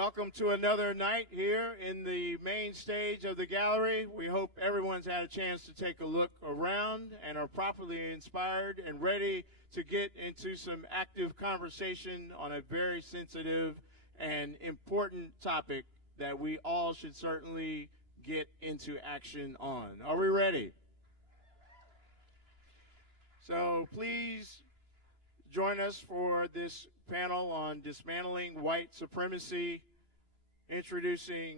Welcome to another night here in the main stage of the gallery. We hope everyone's had a chance to take a look around and are properly inspired and ready to get into some active conversation on a very sensitive and important topic that we all should certainly get into action on. Are we ready? So please join us for this panel on dismantling white supremacy, introducing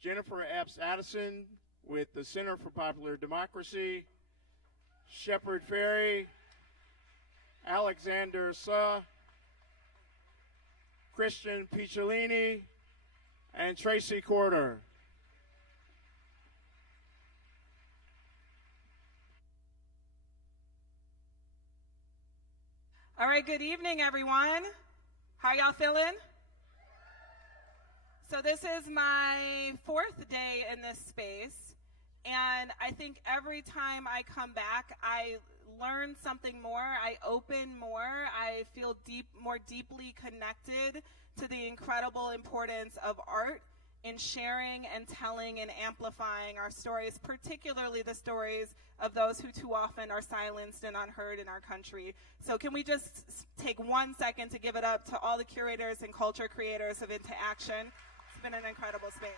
Jennifer Epps Addison with the Center for Popular Democracy, Shepard Fairey, ExitUSA, Christian Picciolini, and Tracy Corder. All right, good evening, everyone. How y'all feeling? So this is my fourth day in this space, and I think every time I come back, I learn something more, I open more, I feel more deeply connected to the incredible importance of art in sharing and telling and amplifying our stories, particularly the stories of those who too often are silenced and unheard in our country. So can we just take 1 second to give it up to all the curators and culture creators of Into Action. It's been an incredible space.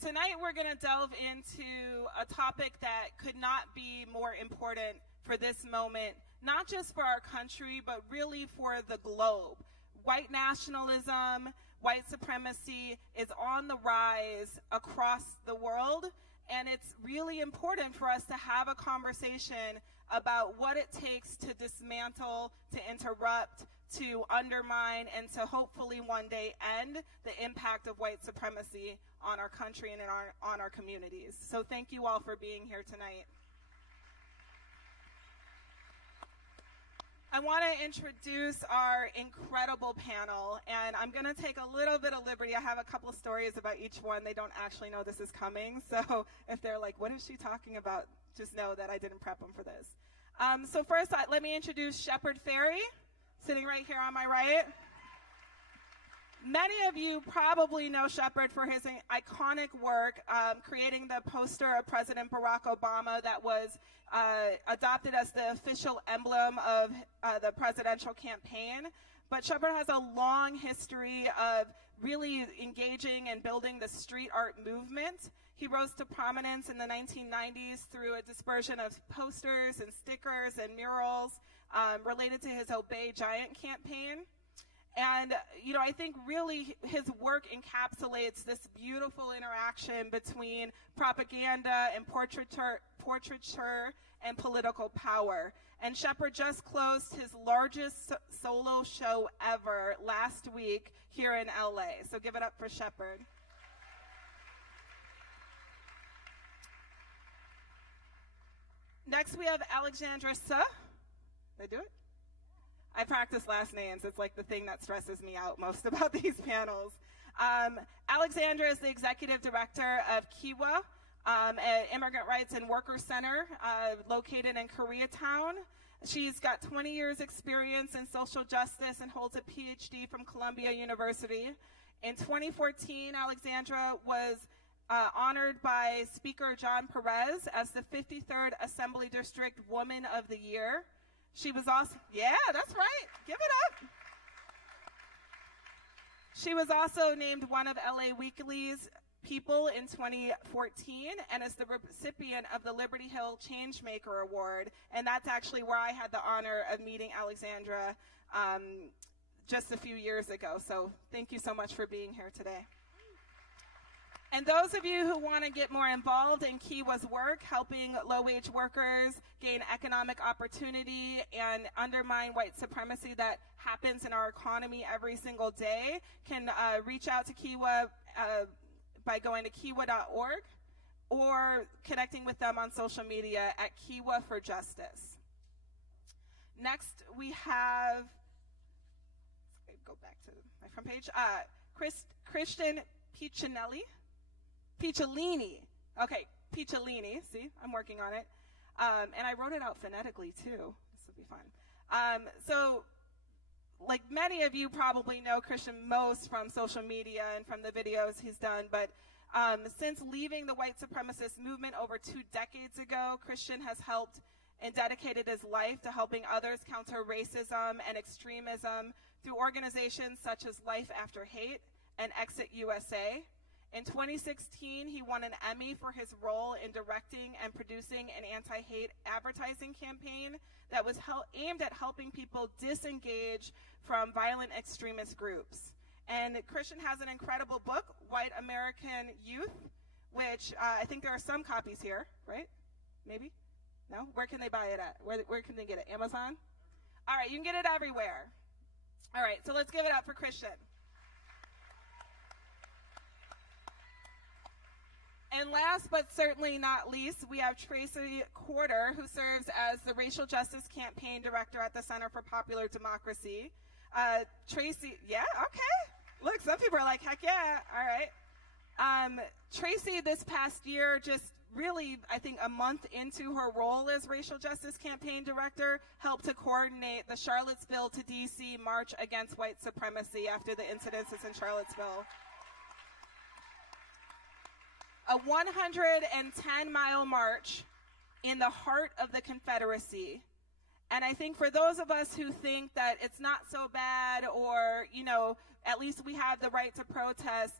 Tonight we're going to delve into a topic that could not be more important for this moment, not just for our country, but really for the globe. White nationalism, white supremacy is on the rise across the world, and it's really important for us to have a conversation about what it takes to dismantle, to interrupt, to undermine, and to hopefully one day end the impact of white supremacy on our country and on our communities. So thank you all for being here tonight. I want to introduce our incredible panel, and I'm going to take a little bit of liberty. I have a couple of stories about each one. They don't actually know this is coming, so if they're like, what is she talking about, just know that I didn't prep them for this. So first, let me introduce Shepard Fairey, sitting right here on my right. Many of you probably know Shepard for his iconic work creating the poster of President Barack Obama that was adopted as the official emblem of the presidential campaign. But Shepard has a long history of really engaging and building the street art movement. He rose to prominence in the 1990s through a dispersion of posters and stickers and murals related to his Obey Giant campaign. And, you know, I think really his work encapsulates this beautiful interaction between propaganda and portraiture and political power. And Shepard just closed his largest solo show ever last week here in LA. So give it up for Shepard. Next we have ExitUSA. Did I do it? I practice last names. It's like the thing that stresses me out most about these panels. Alexandra is the executive director of Kiwa, an immigrant rights and worker center located in Koreatown. She's got 20 years experience in social justice and holds a PhD from Columbia University. In 2014, Alexandra was honored by Speaker John Perez as the 53rd Assembly District Woman of the Year. She was also, yeah, that's right. Give it up. She was also named one of LA Weekly's People in 2014 and is the recipient of the Liberty Hill Changemaker Award. And that's actually where I had the honor of meeting Alexandra just a few years ago. So thank you so much for being here today. And those of you who want to get more involved in Kiwa's work, helping low-wage workers gain economic opportunity and undermine white supremacy that happens in our economy every single day, can reach out to Kiwa by going to kiwa.org or connecting with them on social media at Kiwa for Justice. Next, we have, go back to my front page, Christian Picciolini. Okay, Picciolini. See, I'm working on it. And I wrote it out phonetically, too. This will be fun. So, like many of you probably know Christian most from social media and from the videos he's done, but since leaving the white supremacist movement over 2 decades ago, Christian has helped and dedicated his life to helping others counter racism and extremism through organizations such as Life After Hate and ExitUSA. In 2016, he won an Emmy for his role in directing and producing an anti-hate advertising campaign that was aimed at helping people disengage from violent extremist groups. And Christian has an incredible book, White American Youth, which I think there are some copies here, right? Maybe? No? Where can they buy it at? Where can they get it? Amazon? All right, you can get it everywhere. All right, so let's give it up for Christian. And last but certainly not least, we have Tracy Corder, who serves as the Racial Justice Campaign Director at the Center for Popular Democracy. Tracy, yeah, okay. Look, some people are like, heck yeah, all right. Tracy, this past year, just really, I think a month into her role as Racial Justice Campaign Director, helped to coordinate the Charlottesville to D.C. March Against White Supremacy after the incidences in Charlottesville. A 110-mile march in the heart of the Confederacy. And I think for those of us who think that it's not so bad, or, you know, at least we have the right to protest,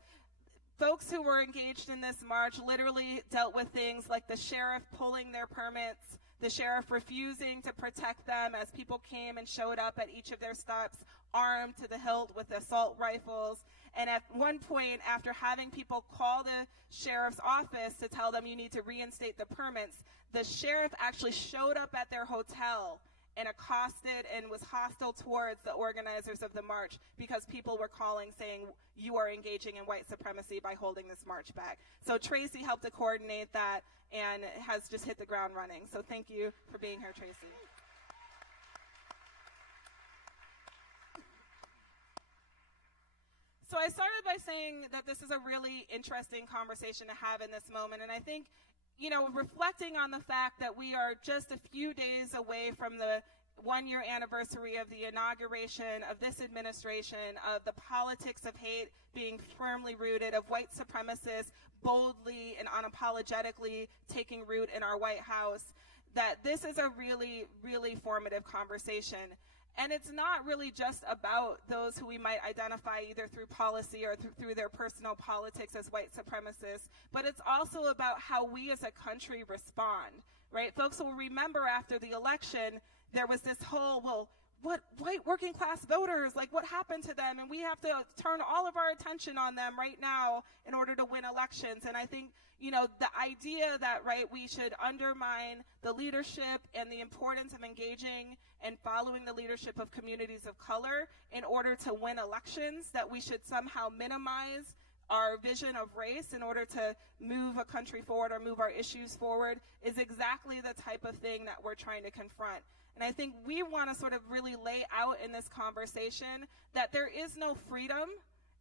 folks who were engaged in this march literally dealt with things like the sheriff pulling their permits, the sheriff refusing to protect them as people came and showed up at each of their stops armed to the hilt with assault rifles. And at one point, after having people call the sheriff's office to tell them you need to reinstate the permits, the sheriff actually showed up at their hotel and accosted and was hostile towards the organizers of the march because people were calling saying you are engaging in white supremacy by holding this march back. So Tracy helped to coordinate that and has just hit the ground running. So thank you for being here, Tracy. So I started by saying that this is a really interesting conversation to have in this moment, and I think, you know, reflecting on the fact that we are just a few days away from the one-year anniversary of the inauguration of this administration, of the politics of hate being firmly rooted, of white supremacists boldly and unapologetically taking root in our White House, that this is a really, really formative conversation. And it's not really just about those who we might identify either through policy or through their personal politics as white supremacists, but it's also about how we as a country respond, right? Folks will remember after the election, there was this whole, well, what white working class voters, like what happened to them? And we have to turn all of our attention on them right now in order to win elections. And I think, you know, the idea that, right, we should undermine the leadership and the importance of engaging and following the leadership of communities of color in order to win elections, that we should somehow minimize our vision of race in order to move a country forward or move our issues forward, is exactly the type of thing that we're trying to confront. And I think we want to sort of really lay out in this conversation that there is no freedom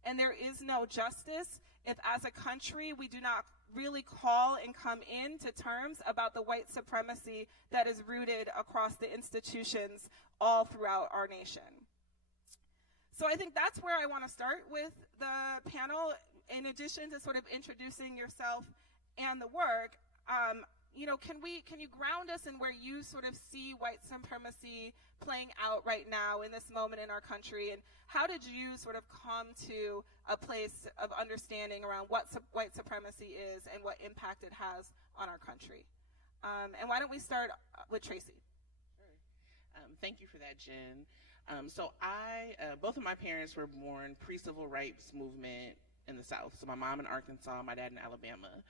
and there is no justice if, as a country, we do not really call and come into terms about the white supremacy that is rooted across the institutions all throughout our nation. So I think that's where I want to start with the panel. In addition to sort of introducing yourself and the work, you know, can you ground us in where you sort of see white supremacy playing out right now in this moment in our country, and how did you sort of come to a place of understanding around what white supremacy is and what impact it has on our country? And why don't we start with Tracy? Sure. Thank you for that, Jen. So both of my parents were born pre-civil rights movement in the South. So my mom in Arkansas, my dad in Alabama.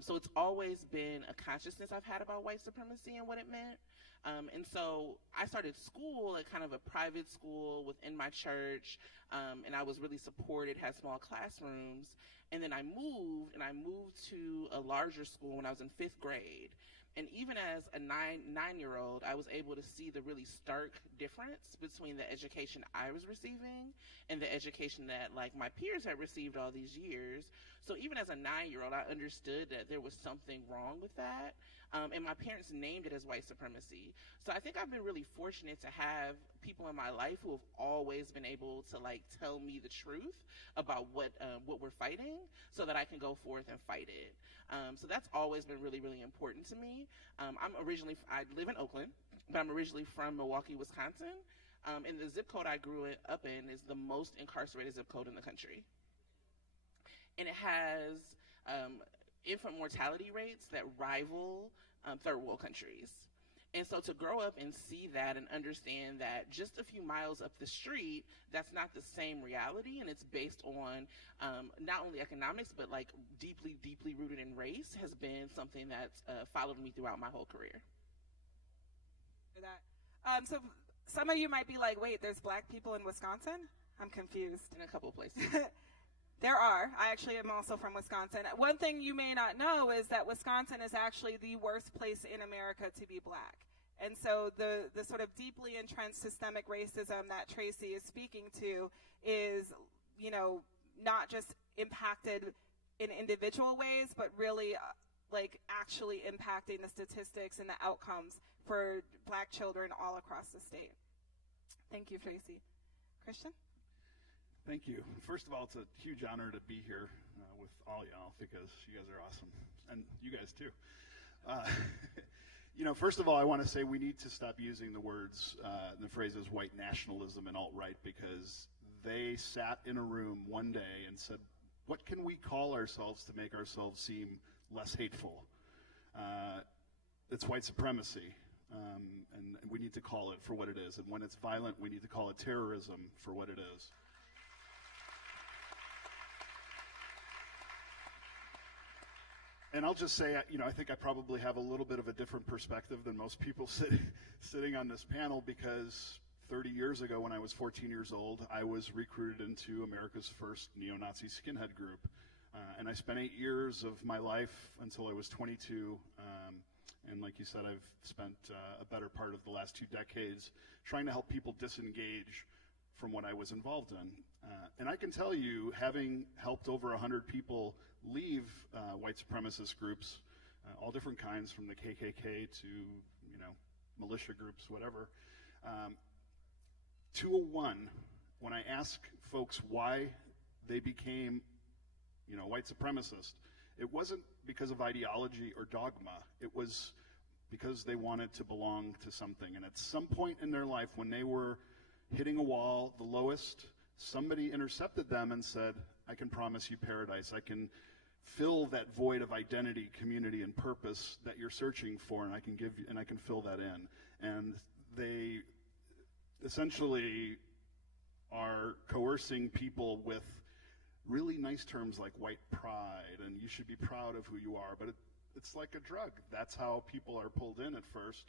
So it's always been a consciousness I've had about white supremacy and what it meant. And so I started school at kind of a private school within my church, and I was really supported, had small classrooms. And then I moved to a larger school when I was in 5th grade. And even as a nine-year-old, I was able to see the really stark difference between the education I was receiving and the education that like my peers had received all these years. So even as a 9-year-old, I understood that there was something wrong with that. And my parents named it as white supremacy. So I think I've been really fortunate to have people in my life who have always been able to like tell me the truth about what we're fighting, so that I can go forth and fight it. So that's always been really, really important to me. I live in Oakland, but I'm originally from Milwaukee, Wisconsin. And the zip code I grew up in is the most incarcerated zip code in the country. And it has infant mortality rates that rival third world countries. And so to grow up and see that and understand that just a few miles up the street, that's not the same reality, and it's based on not only economics, but like deeply, deeply rooted in race, has been something that's followed me throughout my whole career. So some of you might be like, wait, there's black people in Wisconsin? I'm confused. In a couple of places. There are. I actually am also from Wisconsin. One thing you may not know is that Wisconsin is actually the worst place in America to be black. And so the sort of deeply entrenched systemic racism that Tracy is speaking to is, you know, not just impacted in individual ways, but really like actually impacting the statistics and the outcomes for black children all across the state. Thank you, Tracy. Christian? Thank you. First of all, it's a huge honor to be here with all y'all, because you guys are awesome, and you guys too. You know, first of all, I want to say we need to stop using the words, the phrases white nationalism and alt-right, because they sat in a room one day and said, what can we call ourselves to make ourselves seem less hateful? It's white supremacy, and we need to call it for what it is. And when it's violent, we need to call it terrorism for what it is. And I'll just say, you know, I think I probably have a little bit of a different perspective than most people sitting on this panel, because 30 years ago, when I was 14 years old, I was recruited into America's first neo-Nazi skinhead group. And I spent 8 years of my life until I was 22. And like you said, I've spent a better part of the last 2 decades trying to help people disengage from what I was involved in. And I can tell you, having helped over 100 people leave white supremacist groups, all different kinds, from the KKK to, you know, militia groups, whatever. 201, when I ask folks why they became, you know, white supremacist, it wasn't because of ideology or dogma. It was because they wanted to belong to something. And at some point in their life, when they were hitting a wall, the lowest, somebody intercepted them and said, I can promise you paradise. I can fill that void of identity, community, and purpose that you're searching for, and I can give you, and I can fill that in. And they essentially are coercing people with really nice terms like white pride, and you should be proud of who you are, but it's like a drug. That's how people are pulled in at first.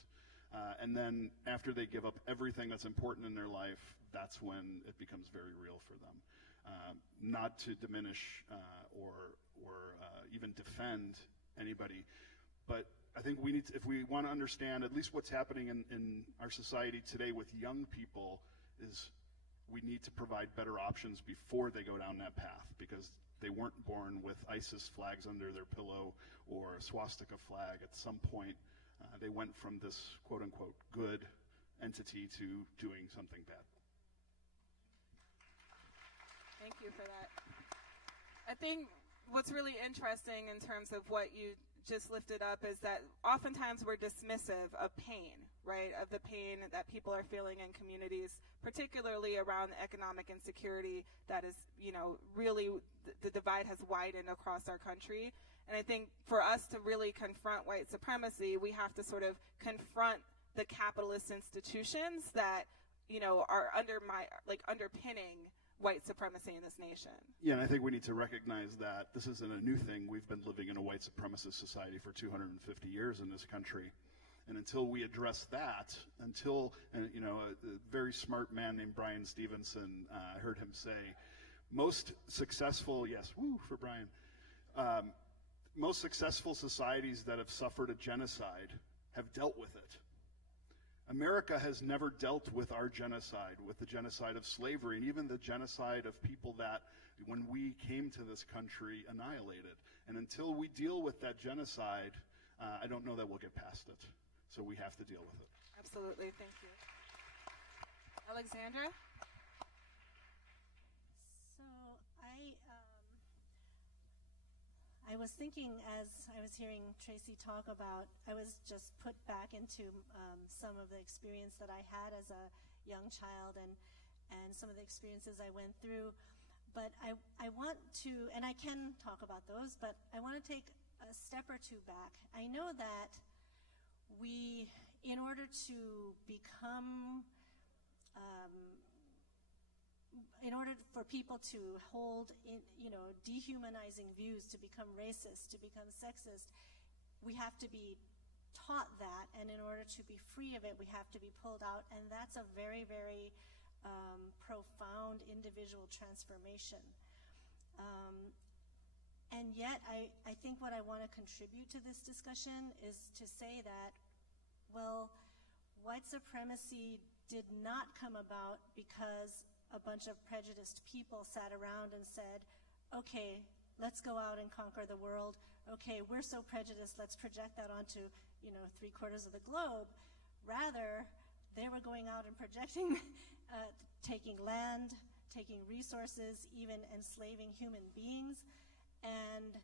And then after they give up everything that's important in their life, that's when it becomes very real for them. Not to diminish or even defend anybody, but I think we need to, if we want to understand at least what's happening in our society today with young people, is we need to provide better options before they go down that path, because they weren't born with ISIS flags under their pillow or a swastika flag. At some point, they went from this quote-unquote good entity to doing something bad. Thank you for that. I think what's really interesting in terms of what you just lifted up is that oftentimes we're dismissive of pain, right? Of the pain that people are feeling in communities, particularly around economic insecurity that is, you know, really the divide has widened across our country. And I think for us to really confront white supremacy, we have to sort of confront the capitalist institutions that, you know, are underpinning white supremacy in this nation. Yeah, and I think we need to recognize that this isn't a new thing. We've been living in a white supremacist society for 250 years in this country. And until we address that, you know, a very smart man named Brian Stevenson, I heard him say, most successful, yes, woo for Brian, most successful societies that have suffered a genocide have dealt with it. America has never dealt with our genocide, with the genocide of slavery, and even the genocide of people that, when we came to this country, annihilated. And until we deal with that genocide, I don't know that we'll get past it. So we have to deal with it. Absolutely. Thank you. Alexandra? So I was thinking as I was hearing Tracy talk about, I was just put back into some of the experience that I had as a young child and some of the experiences I went through. But I want to, and I can talk about those, but I want to take a step or two back. I know that we, in order to become, in order for people to hold, dehumanizing views, to become racist, to become sexist, we have to be taught that, and in order to be free of it, we have to be pulled out, and that's a very, very profound individual transformation. And yet, I think what I want to contribute to this discussion is to say that, well, white supremacy did not come about because a bunch of prejudiced people sat around and said, okay, let's go out and conquer the world. Okay, we're so prejudiced, let's project that onto, 3/4 of the globe. Rather, they were going out and projecting, taking land, taking resources, even enslaving human beings, and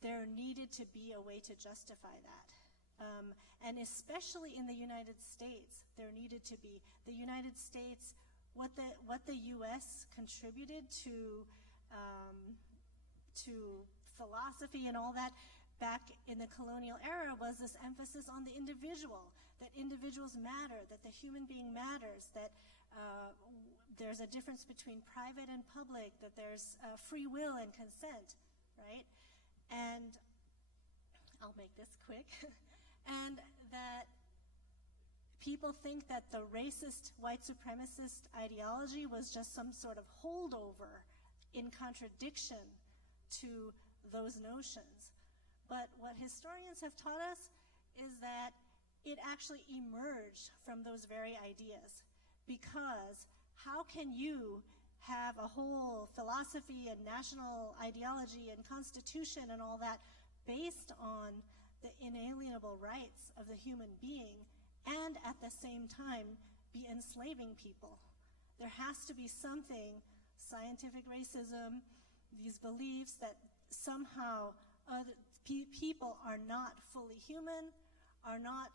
there needed to be a way to justify that. And especially in the United States, there needed to be. The United States, what the U.S. contributed to philosophy and all that back in the colonial era was this emphasis on the individual, that individuals matter, that the human being matters, that there's a difference between private and public, that there's free will and consent, right? And I'll make this quick. And that people think that the racist white supremacist ideology was just some sort of holdover in contradiction to those notions. But what historians have taught us is that it actually emerged from those very ideas. Because how can you have a whole philosophy and national ideology and constitution and all that based on the inalienable rights of the human being and at the same time be enslaving people? There has to be something, scientific racism, these beliefs that somehow people are not fully human, are not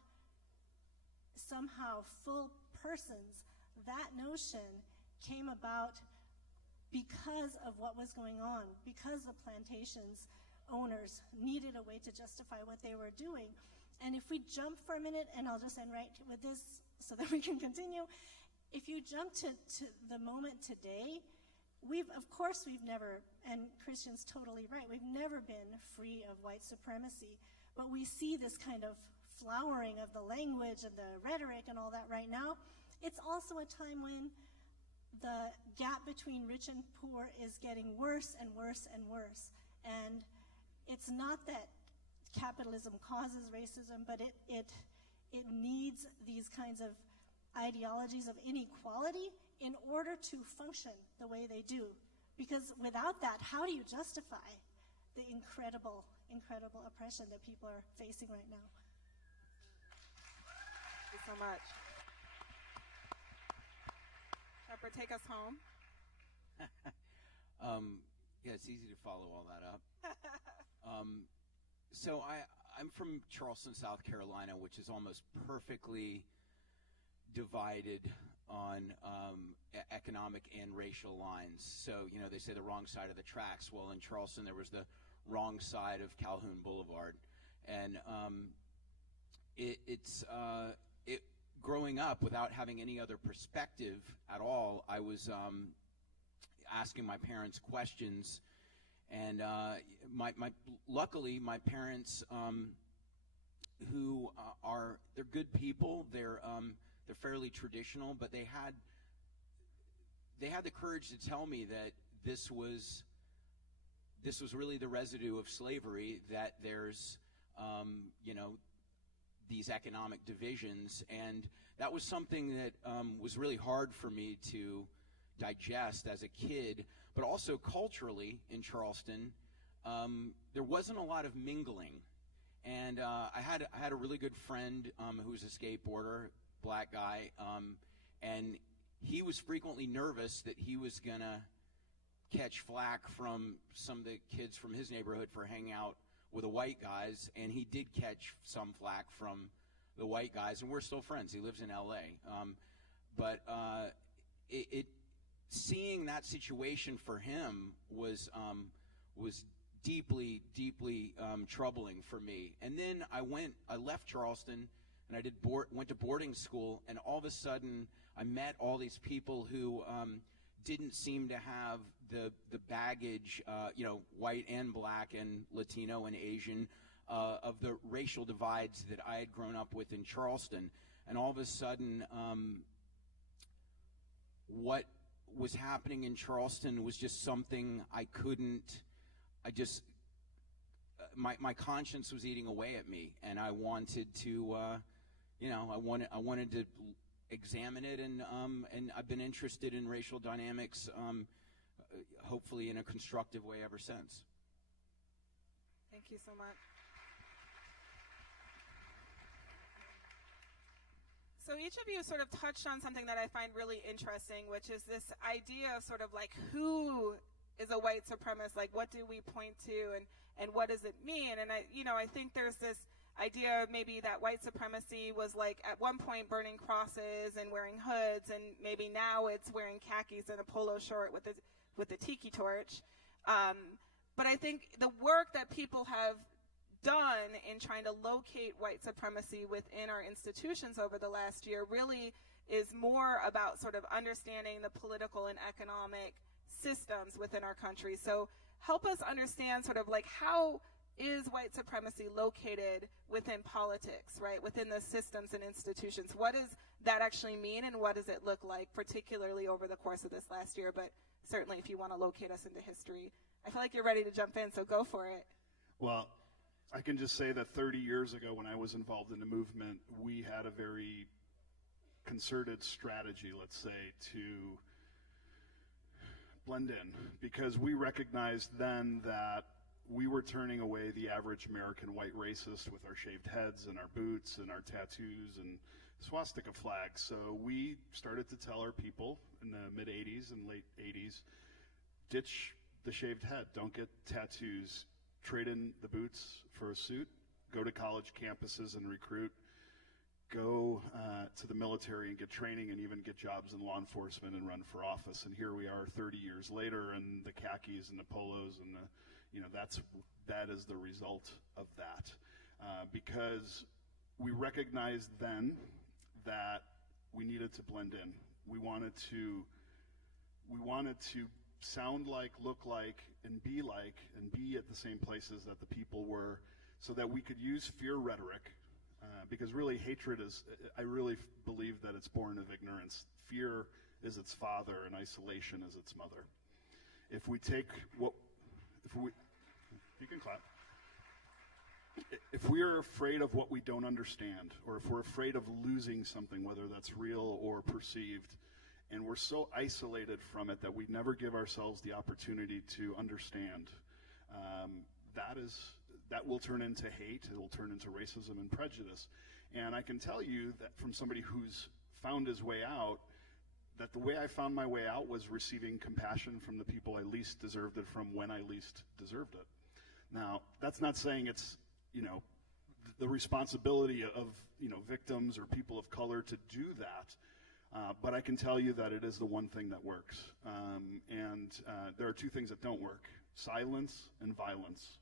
somehow full persons. That notion came about because of what was going on, because the plantations owners needed a way to justify what they were doing. And if we jump for a minute, and I'll just end right with this so that we can continue. If you jump to the moment today, of course we've never, and Christian's totally right, we've never been free of white supremacy, but we see this kind of flowering of the language and the rhetoric and all that right now. It's also a time when the gap between rich and poor is getting worse and worse and worse. And it's not that capitalism causes racism, but it needs these kinds of ideologies of inequality in order to function the way they do. Because without that, how do you justify the incredible, incredible oppression that people are facing right now? Thank you so much. Shepard, take us home. Yeah, it's easy to follow all that up. So I'm from Charleston, South Carolina, which is almost perfectly divided on economic and racial lines. So, they say the wrong side of the tracks. Well, in Charleston, there was the wrong side of Calhoun Boulevard. And growing up without having any other perspective at all, I was asking my parents questions. And luckily, my parents, who they're good people, they're fairly traditional, but they had the courage to tell me that this was really the residue of slavery, that there's these economic divisions, and that was something that was really hard for me to digest as a kid, but also culturally in Charleston, there wasn't a lot of mingling. And I had a really good friend who was a skateboarder, black guy, and he was frequently nervous that he was going to catch flack from some of the kids from his neighborhood for hanging out with the white guys, and he did catch some flack from the white guys, and we're still friends. He lives in L.A. But seeing that situation for him was deeply troubling for me. And then I left Charleston, and I went to boarding school, and all of a sudden I met all these people who didn't seem to have the baggage, white and black and Latino and Asian, of the racial divides that I had grown up with in Charleston. And all of a sudden, what was happening in Charleston was just something my conscience was eating away at me, and I wanted to, I wanted to examine it, and I've been interested in racial dynamics, hopefully in a constructive way ever since. Thank you so much. So each of you sort of touched on something that I find really interesting, which is this idea of sort of like, who is a white supremacist? Like, what do we point to, and what does it mean? And I think there's this idea of maybe that white supremacy was like at one point burning crosses and wearing hoods, and maybe now it's wearing khakis and a polo short with a tiki torch. But I think the work that people have done in trying to locate white supremacy within our institutions over the last year really is more about sort of understanding the political and economic systems within our country. So help us understand sort of like, how is white supremacy located within politics, right? Within the systems and institutions. What does that actually mean, and what does it look like, particularly over the course of this last year, but certainly if you want to locate us into history? I feel like you're ready to jump in, so go for it. Well, I can just say that 30 years ago when I was involved in the movement, we had a very concerted strategy, let's say, to blend in, because we recognized then that we were turning away the average American white racist with our shaved heads and our boots and our tattoos and swastika flags. So we started to tell our people in the mid-'80s and late '80s, ditch the shaved head, don't get tattoos, trade in the boots for a suit, go to college campuses and recruit, go to the military and get training and even get jobs in law enforcement and run for office. And here we are 30 years later, and the khakis and the polos and the, that is the result of that. Because we recognized then that we needed to blend in. We wanted to sound like, look like, and be at the same places that the people were, so that we could use fear rhetoric, because really hatred is, I really believe that it's born of ignorance. Fear is its father and isolation is its mother. If we take you can clap. If we are afraid of what we don't understand, or if we're afraid of losing something, whether that's real or perceived, and we're so isolated from it that we never give ourselves the opportunity to understand, that will turn into hate, it will turn into racism and prejudice. And I can tell you that from somebody who's found his way out, that the way I found my way out was receiving compassion from the people I least deserved it from when I least deserved it. Now, that's not saying it's, the responsibility of, victims or people of color to do that. But I can tell you that it is the one thing that works. And there are two things that don't work: silence and violence.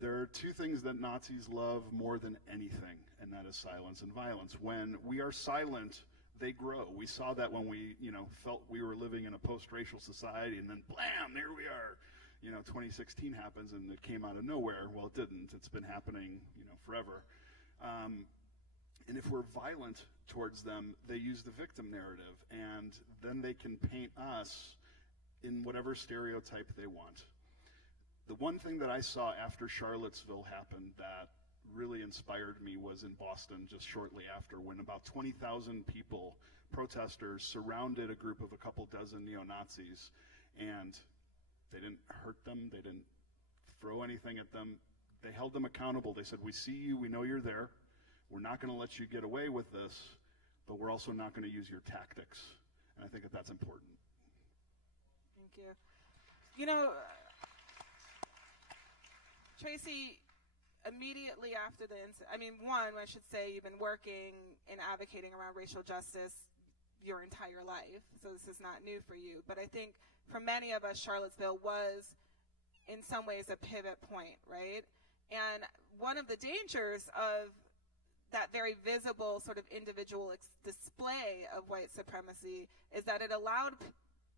There are two things that Nazis love more than anything, and that is silence and violence. When we are silent, they grow. We saw that when we, felt we were living in a post-racial society, and then blam, there we are. 2016 happens, and it came out of nowhere. Well, it didn't. It's been happening, forever. And if we're violent towards them, they use the victim narrative, and then they can paint us in whatever stereotype they want. The one thing that I saw after Charlottesville happened that really inspired me was in Boston just shortly after, when about 20,000 people, protesters, surrounded a group of a couple dozen neo-Nazis, and they didn't hurt them, they didn't throw anything at them. They held them accountable. They said, we see you, we know you're there, we're not going to let you get away with this, but we're also not going to use your tactics. And I think that that's important. Thank you. You know, Tracy, immediately after the incident, I mean, one, I should say you've been working and advocating around racial justice your entire life, so this is not new for you. But I think for many of us, Charlottesville was, in some ways, a pivot point, right? And one of the dangers of that very visible sort of individual display of white supremacy is that it allowed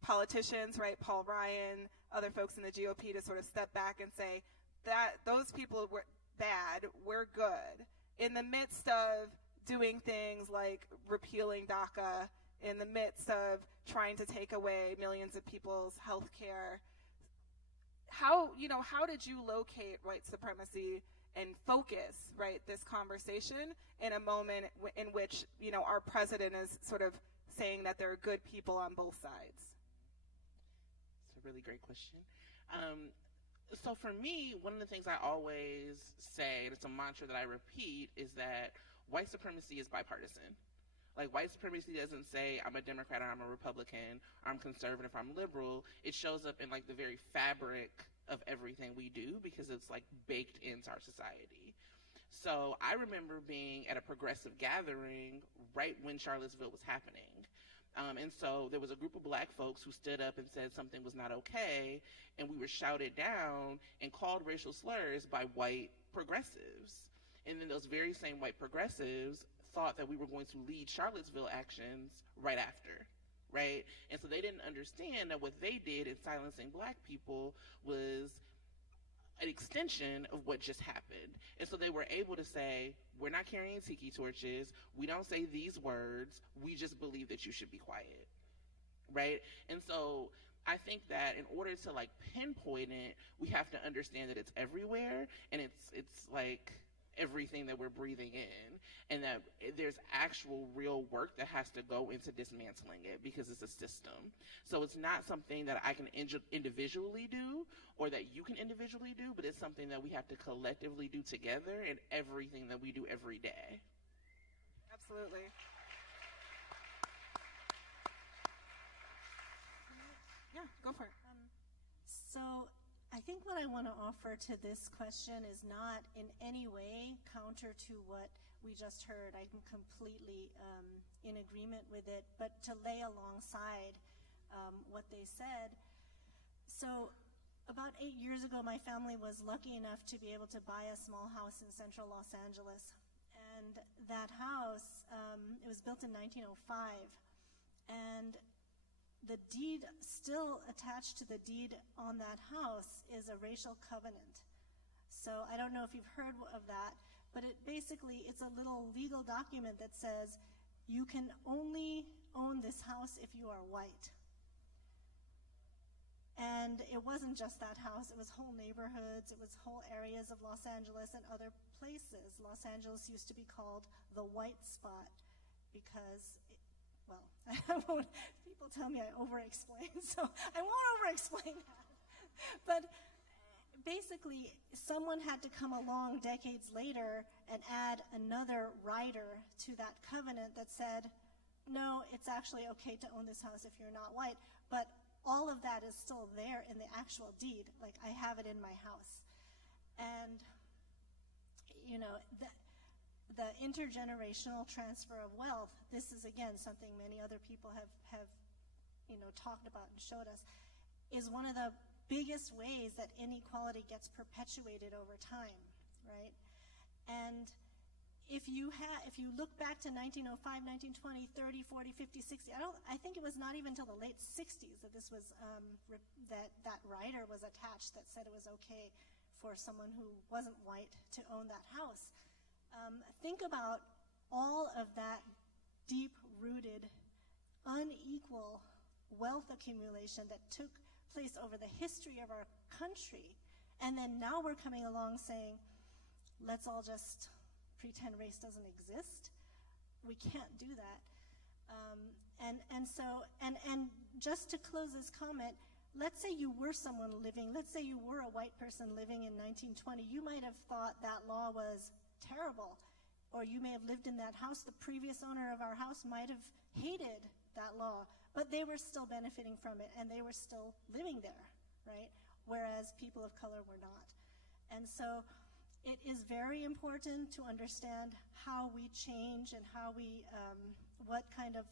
politicians, right, Paul Ryan, other folks in the GOP, to sort of step back and say that those people were bad, we're good, in the midst of doing things like repealing DACA, in the midst of trying to take away millions of people's health care. How did you locate white supremacy and focus, right, this conversation in a moment in which, our president is sort of saying that there are good people on both sides? It's a really great question. So for me, one of the things I always say, and it's a mantra that I repeat, is that white supremacy is bipartisan. Like, white supremacy doesn't say I'm a Democrat or I'm a Republican or I'm conservative or I'm liberal. It shows up in, like, the very fabric of everything we do because it's, like, baked into our society. So I remember being at a progressive gathering right when Charlottesville was happening. And so there was a group of black folks who stood up and said something was not okay, and we were shouted down and called racial slurs by white progressives. And then those very same white progressives thought that we were going to lead Charlottesville actions right after, right? And so they didn't understand that what they did in silencing black people was an extension of what just happened. And so they were able to say, we're not carrying tiki torches, we don't say these words, we just believe that you should be quiet, right? And so I think that in order to, like, pinpoint it, we have to understand that it's everywhere, and it's like everything that we're breathing in, and that there's actual real work that has to go into dismantling it because it's a system. So it's not something that I can individually do or that you can individually do, but it's something that we have to collectively do together in everything that we do every day. Absolutely. Yeah, go for it. So I think what I want to offer to this question is not in any way counter to what we just heard. I'm completely in agreement with it, but to lay alongside what they said. So about 8 years ago, my family was lucky enough to be able to buy a small house in central Los Angeles. And that house, it was built in 1905, and the deed still attached to the deed on that house is a racial covenant. So I don't know if you've heard of that, but it's a little legal document that says you can only own this house if you are white. And it wasn't just that house, it was whole neighborhoods, it was whole areas of Los Angeles and other places. Los Angeles used to be called the white spot because people tell me I over-explain, so I won't over-explain that. But basically, someone had to come along decades later and add another rider to that covenant that said, no, it's actually okay to own this house if you're not white, but all of that is still there in the actual deed. Like, I have it in my house. And, the intergenerational transfer of wealth, this is, again, something many other people have talked about and showed us, is one of the biggest ways that inequality gets perpetuated over time, right? And if you look back to 1905, 1920, 30, 40, 50, 60, I think it was not even until the late 60s that this was that rider was attached that said it was okay for someone who wasn't white to own that house. Think about all of that deep-rooted, unequal wealth accumulation that took place over the history of our country. And then now we're coming along saying, let's all just pretend race doesn't exist. We can't do that. And just to close this comment, let's say you were someone living, let's say you were a white person living in 1920, you might have thought that law was terrible, or you may have lived in that house. The previous owner of our house might have hated that law, but they were still benefiting from it, and they were still living there, right? Whereas people of color were not. And so it is very important to understand how we change and how we, what kind of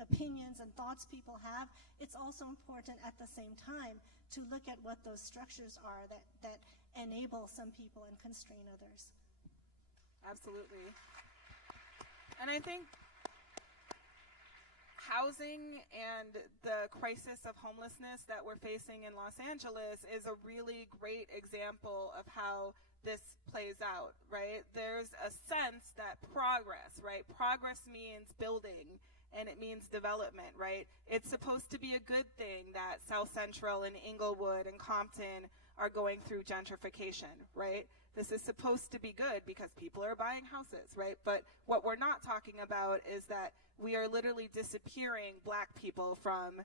opinions and thoughts people have. It's also important at the same time to look at what those structures are that enable some people and constrain others. Absolutely. And I think housing and the crisis of homelessness that we're facing in Los Angeles is a really great example of how this plays out, right? There's a sense that progress, right? Progress means building, and it means development, right? It's supposed to be a good thing that South Central and Inglewood and Compton are going through gentrification, right? This is supposed to be good because people are buying houses, right? But what we're not talking about is that we are literally disappearing black people from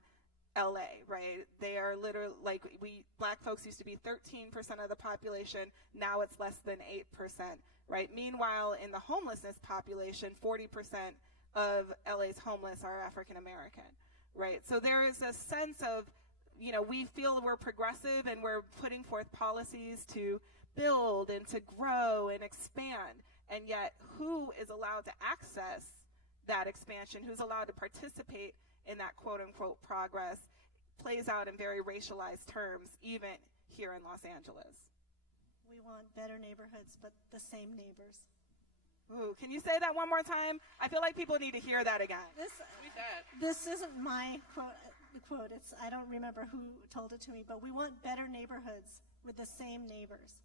LA, right? They are literally, like, black folks used to be 13% of the population, now it's less than 8%, right? Meanwhile, in the homelessness population, 40% of LA's homeless are African American, right? So there is a sense of, you know, we feel we're progressive and we're putting forth policies to build and to grow and expand, and yet who is allowed to access that expansion, who's allowed to participate in that quote-unquote progress, plays out in very racialized terms, even here in Los Angeles. We want better neighborhoods, but the same neighbors. Ooh, can you say that one more time? I feel like people need to hear that again. This isn't my quote. It's, I don't remember who told it to me, but we want better neighborhoods with the same neighbors.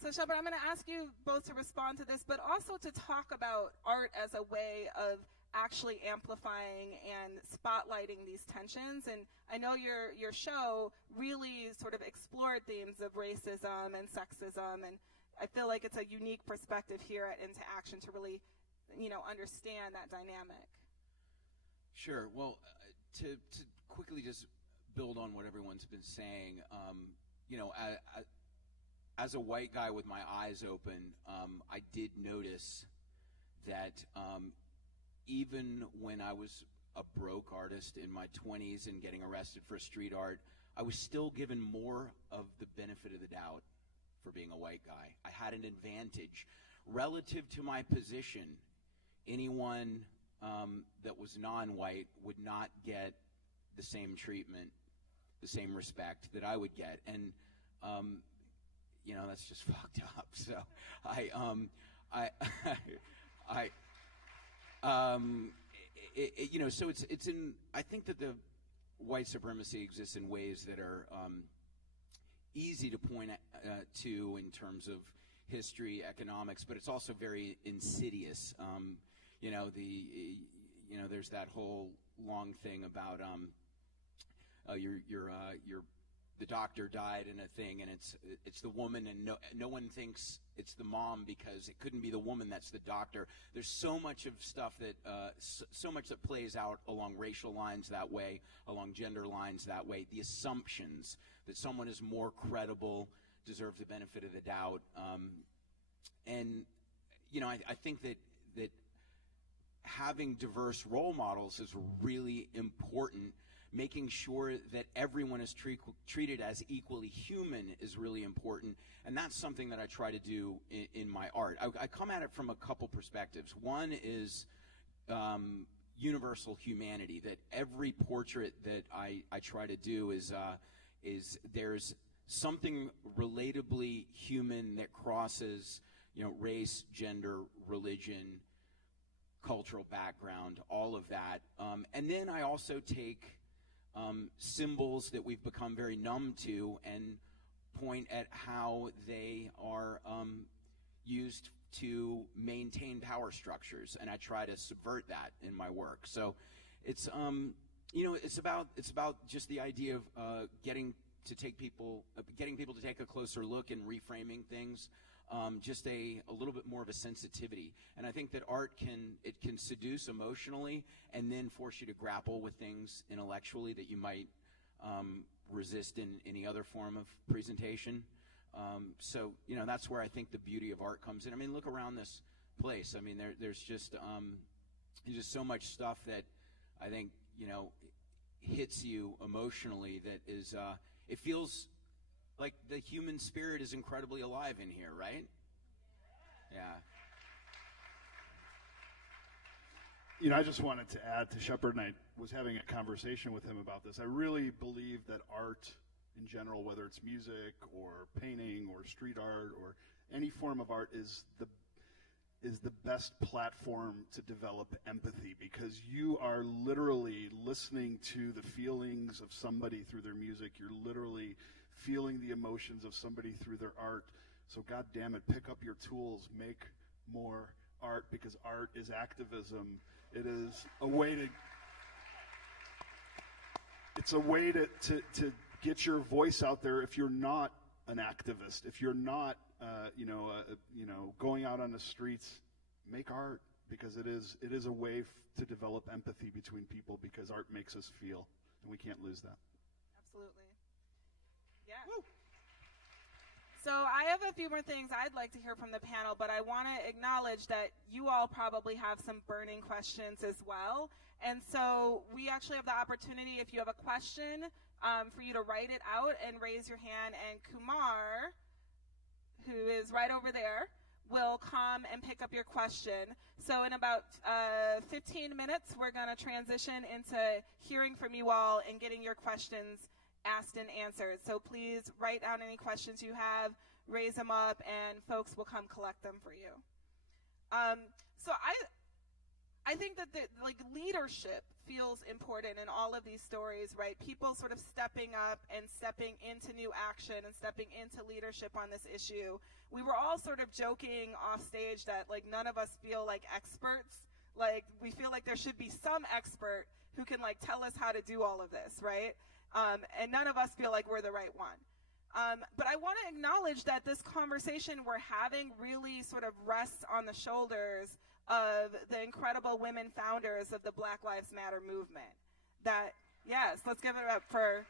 So, Shepard, I'm going to ask you both to respond to this, but also to talk about art as a way of actually amplifying and spotlighting these tensions. And I know your show really sort of explored themes of racism and sexism, and I feel like it's a unique perspective here at Into Action to really, you know, understand that dynamic. Sure. Well, to quickly just build on what everyone's been saying, you know, as a white guy with my eyes open, I did notice that even when I was a broke artist in my 20s and getting arrested for street art, I was still given more of the benefit of the doubt for being a white guy. I had an advantage. Relative to my position, anyone that was non-white would not get the same treatment, the same respect that I would get. And you know, that's just fucked up. So you know, so it's in, I think that the white supremacy exists in ways that are easy to point to in terms of history, economics, but it's also very insidious. You know, you know, there's that whole long thing about the doctor died in a thing, and it's the woman, and no one thinks it's the mom because it couldn't be the woman that's the doctor. There's so much of stuff that so much that plays out along racial lines that way, along gender lines that way. The assumptions that someone is more credible, deserves the benefit of the doubt, and you know, I think that having diverse role models is really important. Making sure that everyone is treated as equally human is really important, and that's something that I try to do in my art. I come at it from a couple perspectives. One is universal humanity, that every portrait that I try to do is there's something relatably human that crosses, you know, race, gender, religion, cultural background, all of that. And then I also take symbols that we've become very numb to and point at how they are used to maintain power structures, and I try to subvert that in my work. So it's you know, it's about just the idea of getting to take people, getting people to take a closer look and reframing things, just a little bit more of a sensitivity. And I think that art can seduce emotionally and then force you to grapple with things intellectually that you might resist in any other form of presentation. So, you know, that's where I think the beauty of art comes in. I mean, look around this place. I mean, there's just so much stuff that I think, you know, hits you emotionally that is, it feels like the human spirit is incredibly alive in here, right? Yeah. You know, I just wanted to add to Shepard, and I was having a conversation with him about this. I really believe that art in general, whether it's music or painting or street art or any form of art, is the best platform to develop empathy, because you are literally listening to the feelings of somebody through their music. You're literally feeling the emotions of somebody through their art. So God damn it, pick up your tools, make more art, because art is activism. It is a way to get your voice out there if you're not an activist, if you're not going out on the streets. Make art, because it is a way to develop empathy between people, because art makes us feel, and we can't lose that. Absolutely. Yeah. Woo. So I have a few more things I'd like to hear from the panel, but I want to acknowledge that you all probably have some burning questions as well. And so we actually have the opportunity, if you have a question, for you to write it out and raise your hand. And Kumar, who is right over there, will come and pick up your question. So in about 15 minutes, we're going to transition into hearing from you all and getting your questions asked and answered. So please write down any questions you have, raise them up, and folks will come collect them for you. So I think that leadership feels important in all of these stories, right? People sort of stepping up and stepping into new action and stepping into leadership on this issue. We were all sort of joking off stage that none of us feel like experts. We feel like there should be some expert who can tell us how to do all of this, right? And none of us feel like we're the right one. But I want to acknowledge that this conversation we're having really sort of rests on the shoulders of the incredible women founders of the Black Lives Matter movement. Yes, let's give it up for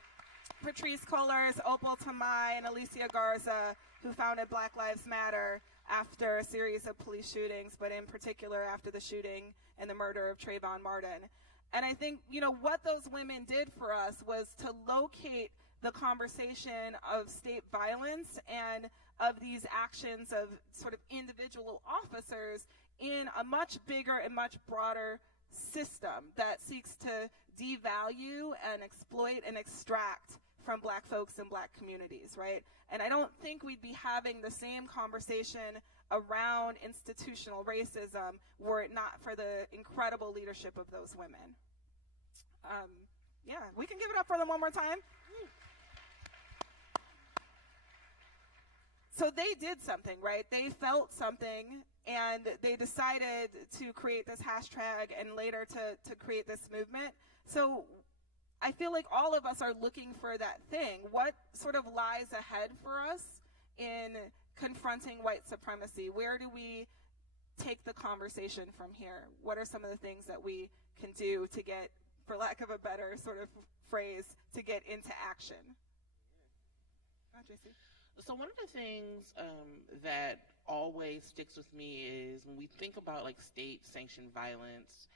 Patrisse Cullors, Opal Tomai, and Alicia Garza, who founded Black Lives Matter after a series of police shootings, but in particular after the shooting and the murder of Trayvon Martin. And I think, what those women did for us was to locate the conversation of state violence and of these actions of sort of individual officers in a much bigger and much broader system that seeks to devalue and exploit and extract from Black folks and Black communities, right? And I don't think we'd be having the same conversation around institutional racism were it not for the incredible leadership of those women. Yeah, we can give it up for them one more time. So they did something, right? They felt something, and they decided to create this hashtag and later to create this movement. So I feel like all of us are looking for that thing. What sort of lies ahead for us in confronting white supremacy? Where do we take the conversation from here? What are some of the things that we can do to get, for lack of a better sort of phrase, to get into action? JC. So one of the things that always sticks with me is when we think about state-sanctioned violence,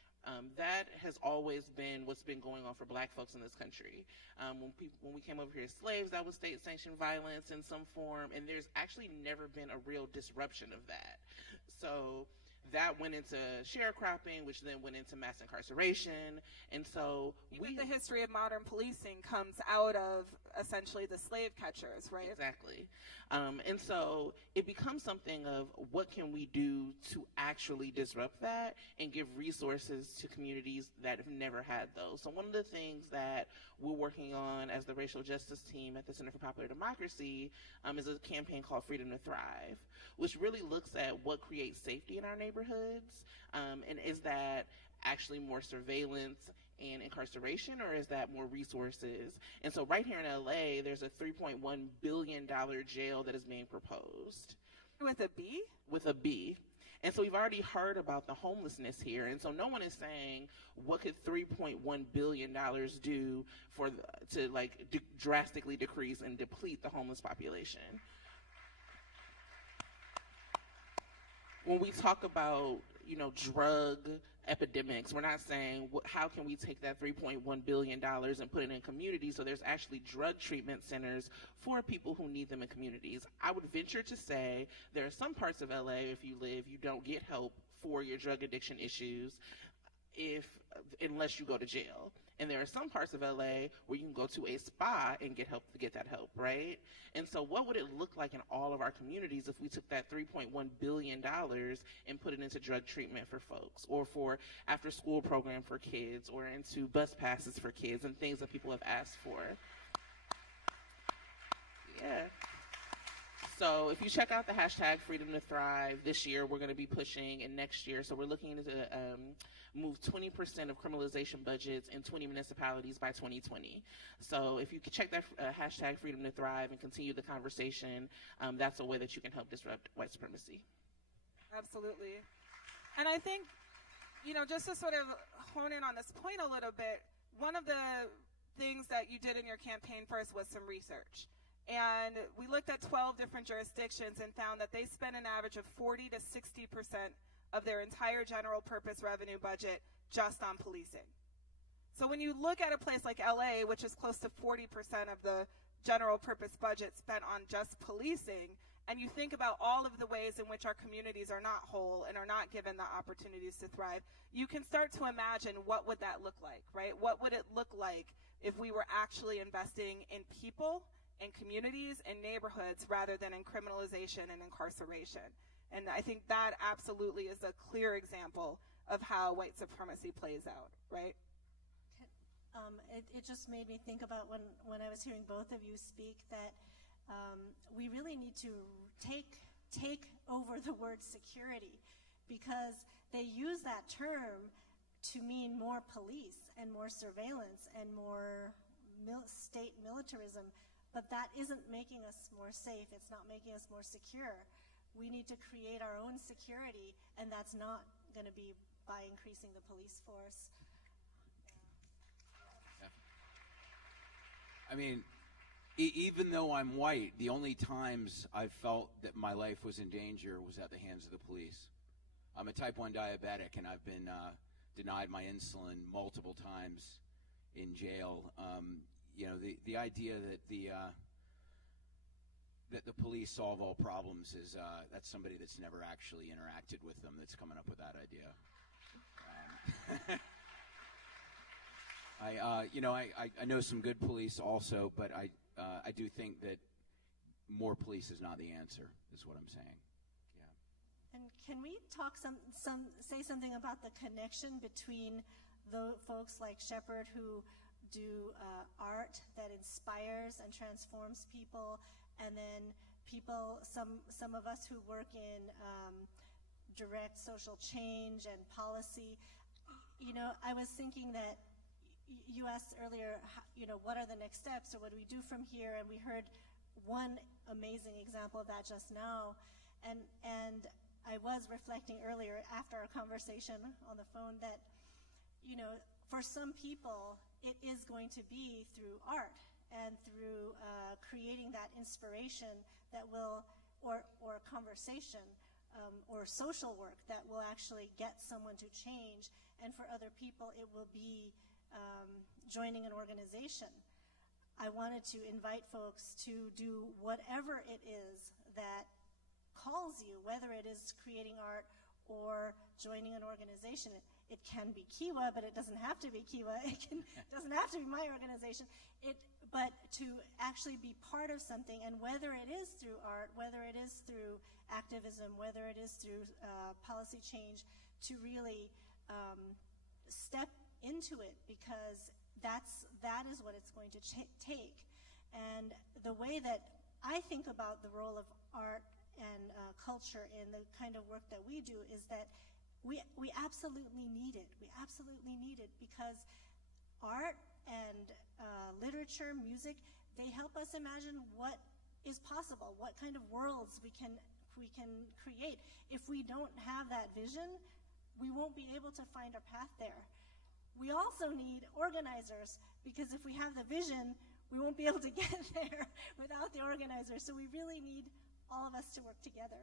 that has always been what's been going on for Black folks in this country. When we came over here as slaves, that was state-sanctioned violence in some form, and there's actually never been a real disruption of that. So that went into sharecropping, which then went into mass incarceration, and so the history of modern policing comes out of essentially the slave catchers, right? Exactly. And so it becomes something of what can we do to actually disrupt that and give resources to communities that have never had those. So one of the things that we're working on as the racial justice team at the Center for Popular Democracy is a campaign called Freedom to Thrive, which really looks at what creates safety in our neighborhoods, and is that actually more surveillance and incarceration, or is that more resources? And so right here in LA, there's a $3.1 billion jail that is being proposed. With a B? With a B. And so we've already heard about the homelessness here. And so no one is saying, what could $3.1 billion do to drastically decrease and deplete the homeless population? When we talk about, drug epidemics, we're not saying how can we take that $3.1 billion and put it in communities so there's actually drug treatment centers for people who need them in communities. I would venture to say there are some parts of LA, if you live, you don't get help for your drug addiction issues unless you go to jail. And there are some parts of LA where you can go to a spa and get that help, right? And so what would it look like in all of our communities if we took that $3.1 billion and put it into drug treatment for folks, or for after-school program for kids, or into bus passes for kids and things that people have asked for? Yeah. So if you check out the hashtag Freedom to Thrive, this year we're going to be pushing, and next year, so we're looking to move 20% of criminalization budgets in 20 municipalities by 2020. So if you could check that hashtag Freedom to Thrive and continue the conversation, that's a way that you can help disrupt white supremacy. Absolutely. And I think, just to sort of hone in on this point a little bit, one of the things that you did in your campaign first was some research. And we looked at 12 different jurisdictions and found that they spend an average of 40 to 60% of their entire general purpose revenue budget just on policing. So when you look at a place like LA, which is close to 40% of the general purpose budget spent on just policing, and you think about all of the ways in which our communities are not whole and are not given the opportunities to thrive, you can start to imagine what would that look like, right? What would it look like if we were actually investing in people, in communities, in neighborhoods, rather than in criminalization and incarceration? And I think that absolutely is a clear example of how white supremacy plays out, right? It just made me think about when I was hearing both of you speak that we really need to take over the word security, because they use that term to mean more police and more surveillance and more state militarism, but that isn't making us more safe. It's not making us more secure. We need to create our own security, and that's not going to be by increasing the police force. Yeah. I mean, even though I'm white, the only times I've felt that my life was in danger was at the hands of the police. I'm a type 1 diabetic, and I've been denied my insulin multiple times in jail. The idea that the police solve all problems is that's somebody that's never actually interacted with them that's coming up with that idea. I know some good police also, but I do think that more police is not the answer, is what I'm saying. Yeah. And can we talk say something about the connection between the folks like Shepard who do art that inspires and transforms people, and then some of us who work in direct social change and policy? I was thinking that you asked earlier, what are the next steps, or what do we do from here? And we heard one amazing example of that just now. And I was reflecting earlier after our conversation on the phone that, for some people, it is going to be through art and through creating that inspiration that will, or conversation, or social work that will actually get someone to change. And for other people, it will be joining an organization. I wanted to invite folks to do whatever it is that calls you, whether it is creating art or joining an organization. It can be Kiwa, but it doesn't have to be Kiwa. It doesn't have to be my organization. But to actually be part of something, and whether it is through art, whether it is through activism, whether it is through policy change, to really step into it, because that is what it's going to take. And the way that I think about the role of art and culture in the kind of work that we do is that we absolutely need it. We absolutely need it, because art and literature, music, they help us imagine what is possible, what kind of worlds we can create. If we don't have that vision, we won't be able to find our path there. We also need organizers, because if we have the vision, we won't be able to get there without the organizers. So we really need all of us to work together.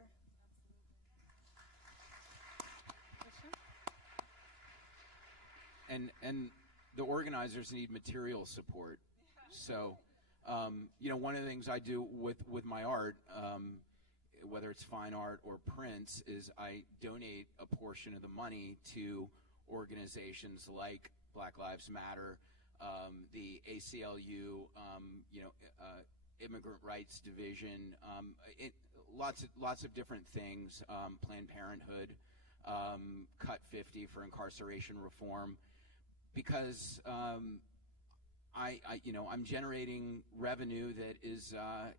And the organizers need material support. So, one of the things I do with my art, whether it's fine art or prints, is I donate a portion of the money to organizations like Black Lives Matter, the ACLU, Immigrant Rights Division, lots of different things, Planned Parenthood, Cut 50 for incarceration reform, because I'm generating revenue that is, I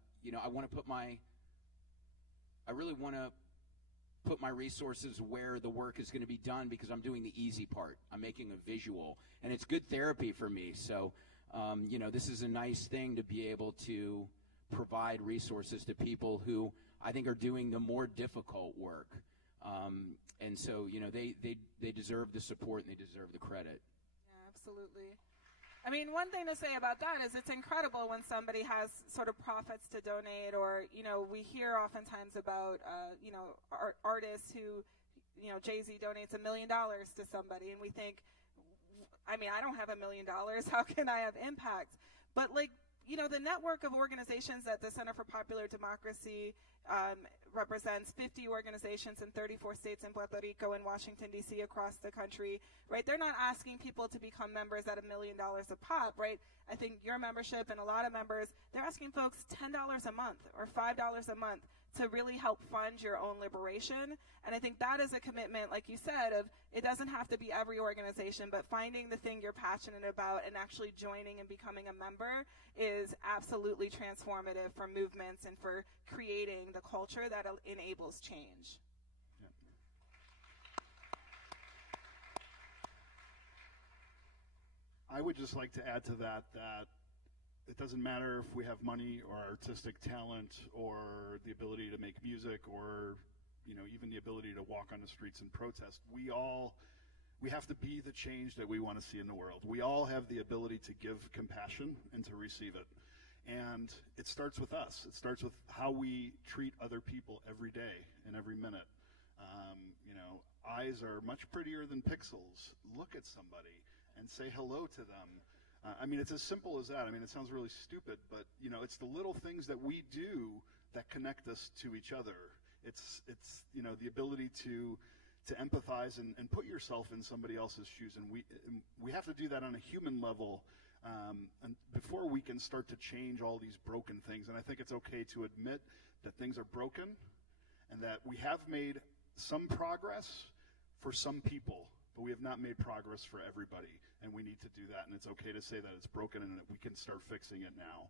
really want to put my resources where the work is going to be done, because I'm doing the easy part. I'm making a visual, and it's good therapy for me. So, this is a nice thing to be able to provide resources to people who I think are doing the more difficult work. And so, they deserve the support and they deserve the credit. Yeah, absolutely. I mean, one thing to say about that is it's incredible when somebody has sort of profits to donate, or, we hear oftentimes about, artists who, Jay-Z donates $1 million to somebody, and we think, I mean, I don't have $1 million. How can I have impact? But, the network of organizations that the Center for Popular Democracy represents, 50 organizations in 34 states in Puerto Rico and Washington, D.C., across the country, right? They're not asking people to become members at $1 million a pop, right? I think your membership and a lot of members, they're asking folks $10 a month or $5 a month to really help fund your own liberation. And I think that is a commitment, like you said, of it doesn't have to be every organization, but finding the thing you're passionate about and actually joining and becoming a member is absolutely transformative for movements and for creating the culture that enables change. I would just like to add to that it doesn't matter if we have money or artistic talent or the ability to make music or even the ability to walk on the streets and protest. We have to be the change that we want to see in the world. We all have the ability to give compassion and to receive it. And it starts with us. It starts with how we treat other people every day and every minute. Eyes are much prettier than pixels. Look at somebody and say hello to them. It's as simple as that. It sounds really stupid, but it's the little things that we do that connect us to each other. It's the ability to empathize and put yourself in somebody else's shoes, and we have to do that on a human level, and before we can start to change all these broken things. And I think it's okay to admit that things are broken, and that we have made some progress for some people, but we have not made progress for everybody, and we need to do that. And it's okay to say that it's broken and that we can start fixing it now.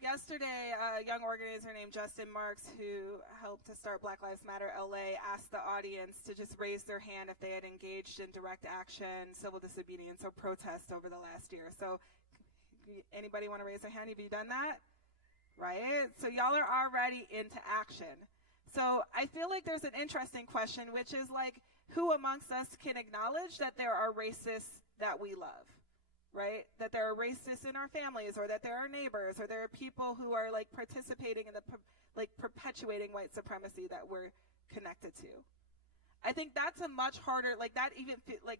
Yesterday, a young organizer named Justin Marks, who helped to start Black Lives Matter LA, asked the audience to just raise their hand if they had engaged in direct action, civil disobedience, or protest over the last year. So anybody want to raise their hand? Have you done that? Right? So y'all are already into action. So I feel like there's an interesting question, which is who amongst us can acknowledge that there are racists that we love? Right? That there are racists in our families, or that there are neighbors, or there are people who are participating in the perpetuating white supremacy that we're connected to. I think that's a much harder, that even,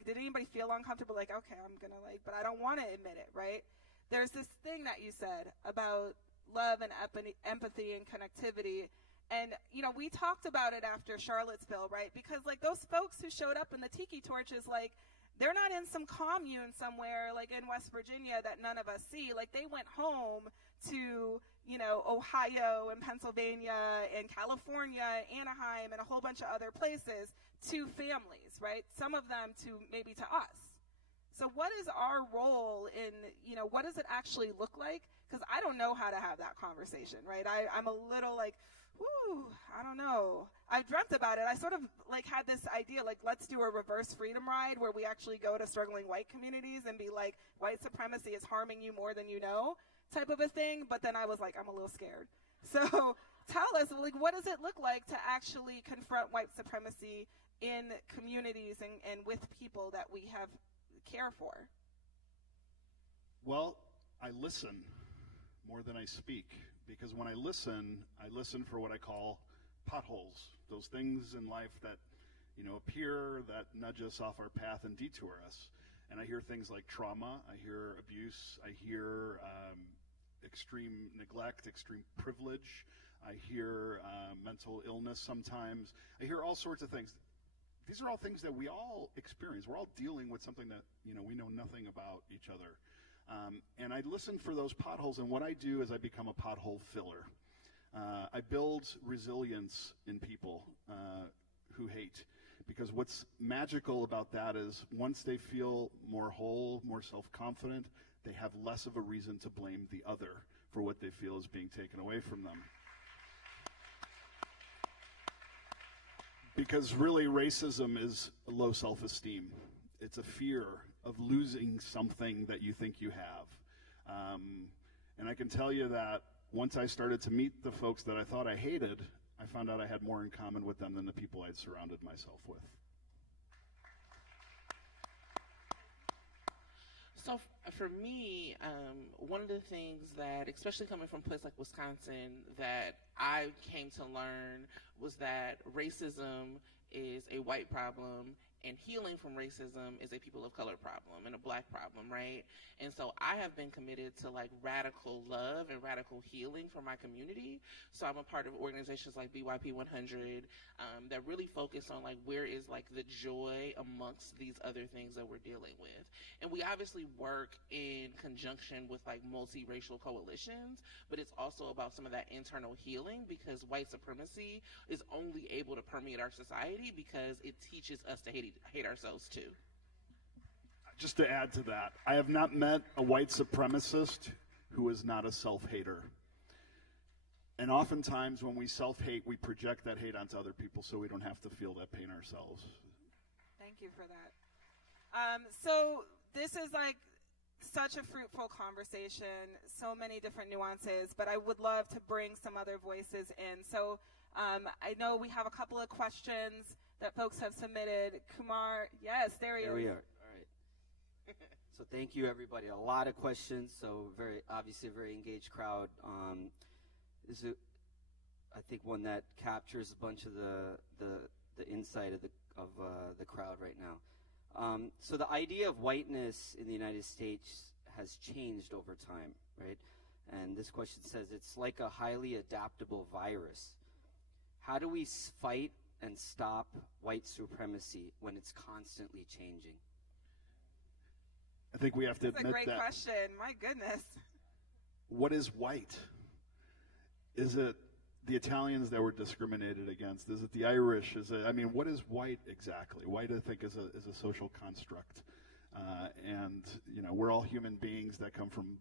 did anybody feel uncomfortable? Okay, I'm gonna but I don't want to admit it, right? There's this thing that you said about love and empathy and connectivity. And, we talked about it after Charlottesville, right? Because those folks who showed up in the tiki torches, they're not in some commune somewhere in West Virginia that none of us see. They went home to, Ohio and Pennsylvania and California, Anaheim, and a whole bunch of other places to families, right? Some of them maybe to us. So what is our role in, what does it actually look like? Because I don't know how to have that conversation, right? I'm a little I don't know. I've dreamt about it. I sort of like had this idea, like, let's do a reverse freedom ride where we actually go to struggling white communities and be like, white supremacy is harming you more than you know, type of a thing. But then I was like, I'm a little scared. So tell us, like, what does it look like to actually confront white supremacy in communities and with people that we have care for? Well, I listen more than I speak, because when I listen for what I call potholes, those things in life that, you know, appear, that nudge us off our path and detour us. And I hear things like trauma, I hear abuse, I hear extreme neglect, extreme privilege, I hear mental illness sometimes, I hear all sorts of things. These are all things that we all experience. We're all dealing with something that, you know, we know nothing about each other. And I listen for those potholes, and what I do is I become a pothole filler. I build resilience in people who hate, because what's magical about that is once they feel more whole, more self-confident, they have less of a reason to blame the other for what they feel is being taken away from them. Because really, racism is low self-esteem. It's a fear of losing something that you think you have. And I can tell you that once I started to meet the folks that I thought I hated, I found out I had more in common with them than the people I'd surrounded myself with. So for me, one of the things that, especially coming from a place like Wisconsin, that I came to learn was that racism is a white problem and healing from racism is a people of color problem and a black problem, right? And so I have been committed to like radical love and radical healing for my community. So I'm a part of organizations like BYP 100 that really focus on like where is like the joy amongst these other things that we're dealing with. And we obviously work in conjunction with like multiracial coalitions, but it's also about some of that internal healing, because white supremacy is only able to permeate our society because it teaches us to hate ourselves too. Just to add to that, I have not met a white supremacist who is not a self-hater. And oftentimes when we self-hate, we project that hate onto other people so we don't have to feel that pain ourselves. Thank you for that. So this is like such a fruitful conversation, so many different nuances, but I would love to bring some other voices in. So I know we have a couple of questions that folks have submitted. Kumar, yes, there he is. There we are. All right. So thank you, everybody. A lot of questions. So obviously a very engaged crowd. This is, I think, one that captures a bunch of the insight of the crowd right now. So the idea of whiteness in the United States has changed over time, right? And this question says it's like a highly adaptable virus. How do we fight and stop white supremacy when it's constantly changing? I think we have to admit that. That's a great question. My goodness. What is white? Is it the Italians that were discriminated against? Is it the Irish? What is white exactly? White, I think, is a social construct. And, you know, we're all human beings that come from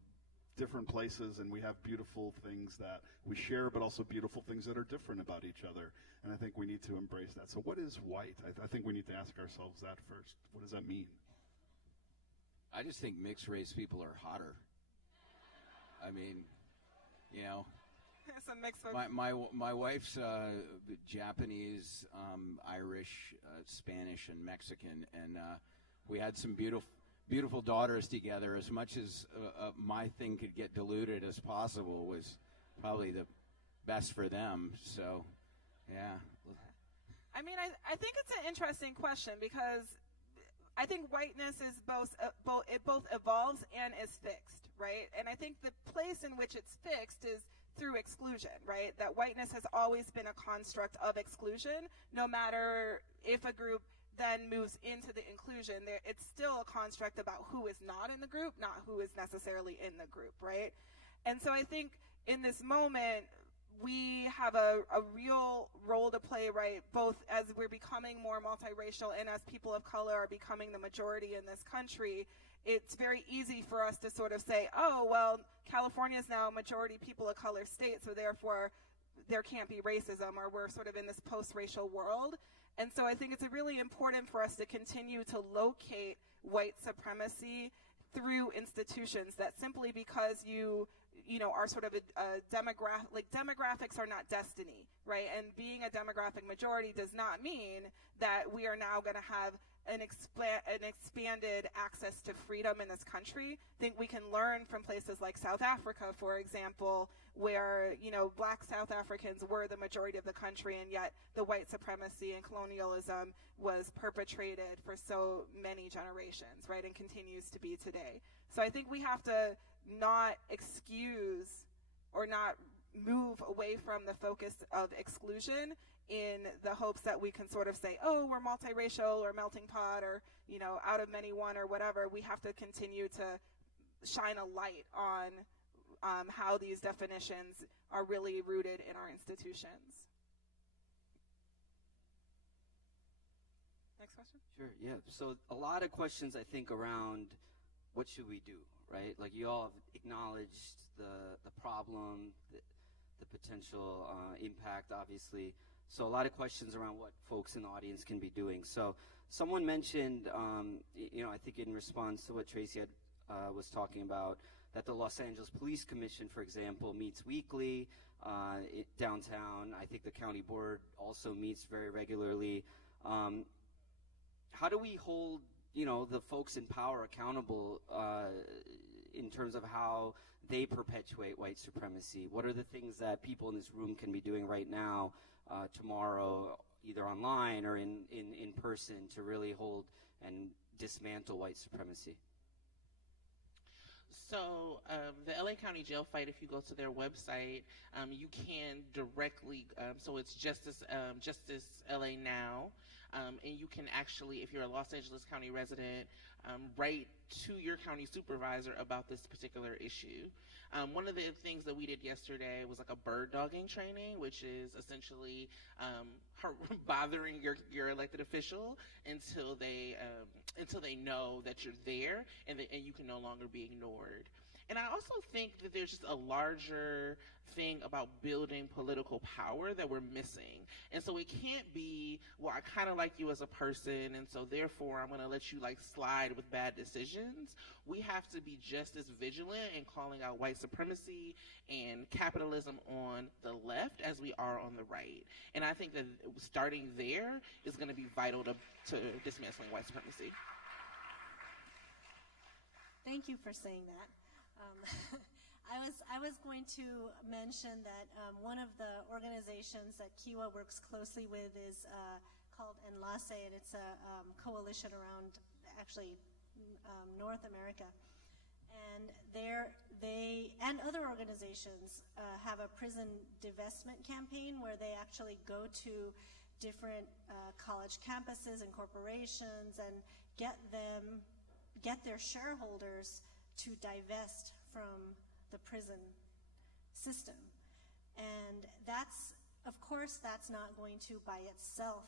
different places, and we have beautiful things that we share, but also beautiful things that are different about each other. And I think we need to embrace that. So what is white? I think we need to ask ourselves that first. What does that mean? I just think mixed race people are hotter. I mean, you know, It's a mix of my wife's Japanese, Irish, Spanish, and Mexican, and we had some beautiful daughters together. As much as my thing could get diluted as possible was probably the best for them. So, yeah. I mean, I think it's an interesting question, because I think whiteness is both evolves and is fixed, right? And I think the place in which it's fixed is through exclusion, right? That whiteness has always been a construct of exclusion, no matter if a group then moves into the inclusion, it's still a construct about who is not in the group, not who is necessarily in the group, right? And so I think in this moment, we have a real role to play, right, both as we're becoming more multiracial and as people of color are becoming the majority in this country. It's very easy for us to sort of say, oh, well, California is now a majority people of color state, so therefore there can't be racism, or we're sort of in this post-racial world. And so I think it's really important for us to continue to locate white supremacy through institutions, that simply because you are sort of a demographic, like demographics are not destiny, right? And being a demographic majority does not mean that we are now going to have an expanded access to freedom in this country. I think we can learn from places like South Africa, for example, where, black South Africans were the majority of the country, and yet the white supremacy and colonialism was perpetrated for so many generations, right, and continues to be today. So I think we have to not excuse or not move away from the focus of exclusion in the hopes that we can sort of say, oh, we're multiracial or melting pot or, out of many one or whatever. We have to continue to shine a light on how these definitions are really rooted in our institutions. Next question? Sure, yeah. So a lot of questions, I think, around what should we do, right? Like, you all have acknowledged the problem, the potential impact, obviously. So a lot of questions around what folks in the audience can be doing. So someone mentioned, I think in response to what Tracy was talking about, that the Los Angeles Police Commission, for example, meets weekly downtown. I think the county board also meets very regularly. How do we hold, the folks in power accountable in terms of how they perpetuate white supremacy? What are the things that people in this room can be doing right now, tomorrow, either online or in person, to really hold and dismantle white supremacy? So the LA County Jail Fight, if you go to their website, you can directly, so it's Justice LA Now, and you can actually, if you're a Los Angeles County resident, write to your county supervisor about this particular issue. One of the things that we did yesterday was like a bird dogging training, which is essentially bothering your elected official until they know that you're there and you can no longer be ignored. And I also think that there's just a larger thing about building political power that we're missing. And so it can't be, well, I kind of like you as a person, and so therefore I'm going to let you slide with bad decisions. We have to be just as vigilant in calling out white supremacy and capitalism on the left as we are on the right. And I think that starting there is going to be vital to dismantling white supremacy. Thank you for saying that. I was going to mention that one of the organizations that Kiwa works closely with is called Enlace, and it's a coalition around actually North America. And they and other organizations have a prison divestment campaign where they actually go to different college campuses and corporations and get their shareholders to divest from the prison system. And that's, of course, that's not going to by itself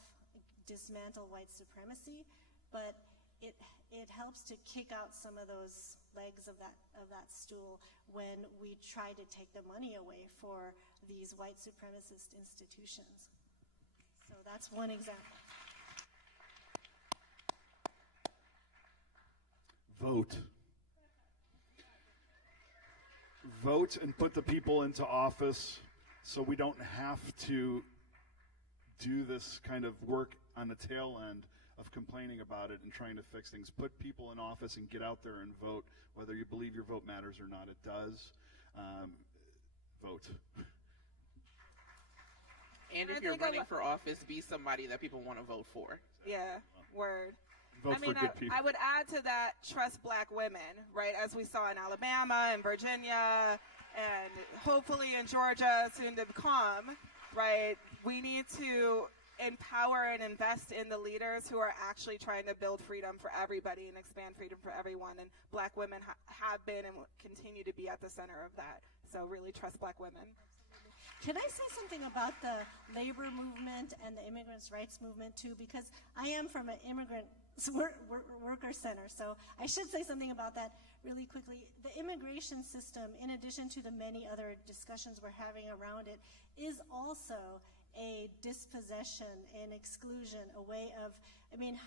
dismantle white supremacy, but it helps to kick out some of those legs of that stool when we try to take the money away for these white supremacist institutions. So that's one example. Vote. Vote and put the people into office so we don't have to do this kind of work on the tail end of complaining about it and trying to fix things. Put people in office and get out there and vote. Whether you believe your vote matters or not, it does. Vote. And if you're running for office, be somebody that people want to vote for. Yeah, word. Vote for good people. I would add to that, trust black women, right? As we saw in Alabama and Virginia and hopefully in Georgia soon to come, right? We need to empower and invest in the leaders who are actually trying to build freedom for everybody and expand freedom for everyone. And black women have been and will continue to be at the center of that. So really trust black women. Can I say something about the labor movement and the immigrants' rights movement too? Because I am from an immigrant worker center. So I should say something about that really quickly. The immigration system, in addition to the many other discussions we're having around it, is also a dispossession and exclusion, a way of, I mean,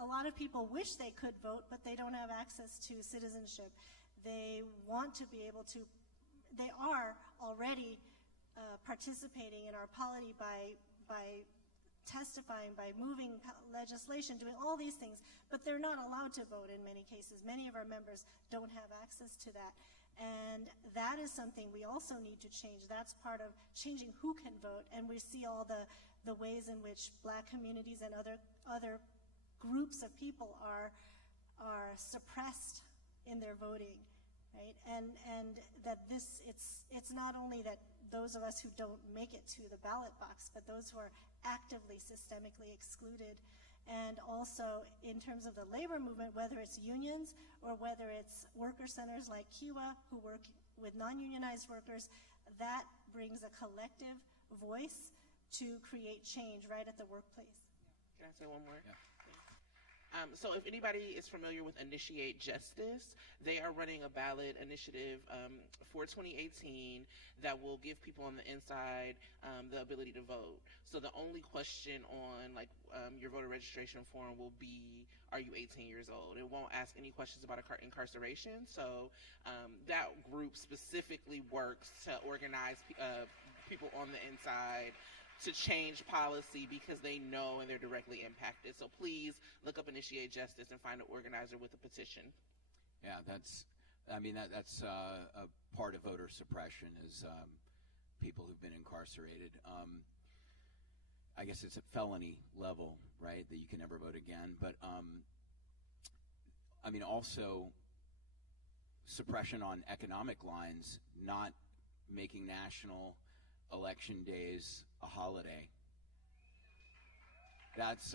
a lot of people wish they could vote, but they don't have access to citizenship. They want to be able to, they are already participating in our polity by testifying, by moving legislation, doing all these things, but they're not allowed to vote in many cases. Many of our members don't have access to that. And that is something we also need to change. That's part of changing who can vote. And we see all the ways in which Black communities and other groups of people are suppressed in their voting, right? And that it's not only that those of us who don't make it to the ballot box, but those who are actively systemically excluded. And also in terms of the labor movement, whether it's unions or whether it's worker centers like Kiwa who work with non-unionized workers, that brings a collective voice to create change right at the workplace. Can I say one more? Yeah. So if anybody is familiar with Initiate Justice, they are running a ballot initiative for 2018 that will give people on the inside the ability to vote. So the only question on your voter registration form will be, are you 18 years old? It won't ask any questions about incarceration. So that group specifically works to organize people on the inside to change policy because they know and they're directly impacted. So please look up Initiate Justice and find an organizer with a petition. Yeah, that's a part of voter suppression is people who've been incarcerated. I guess it's at felony level, right, that you can never vote again. But also suppression on economic lines, not making national election days a holiday. That's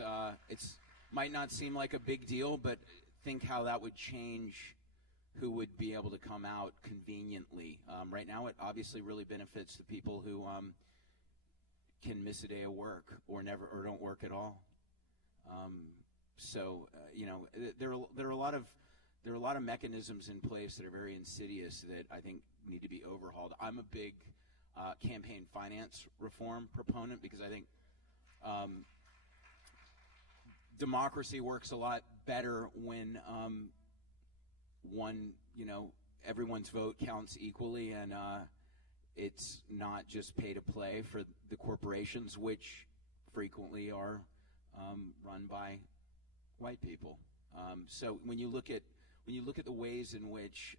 might not seem like a big deal, but think how that would change who would be able to come out conveniently. Right now, it obviously really benefits the people who can miss a day of work or don't work at all. There are a lot of mechanisms in place that are very insidious that I think need to be overhauled. I'm a big campaign finance reform proponent because I think democracy works a lot better when everyone's vote counts equally and it's not just pay to play for the corporations, which frequently are run by white people. So when you look at the ways in which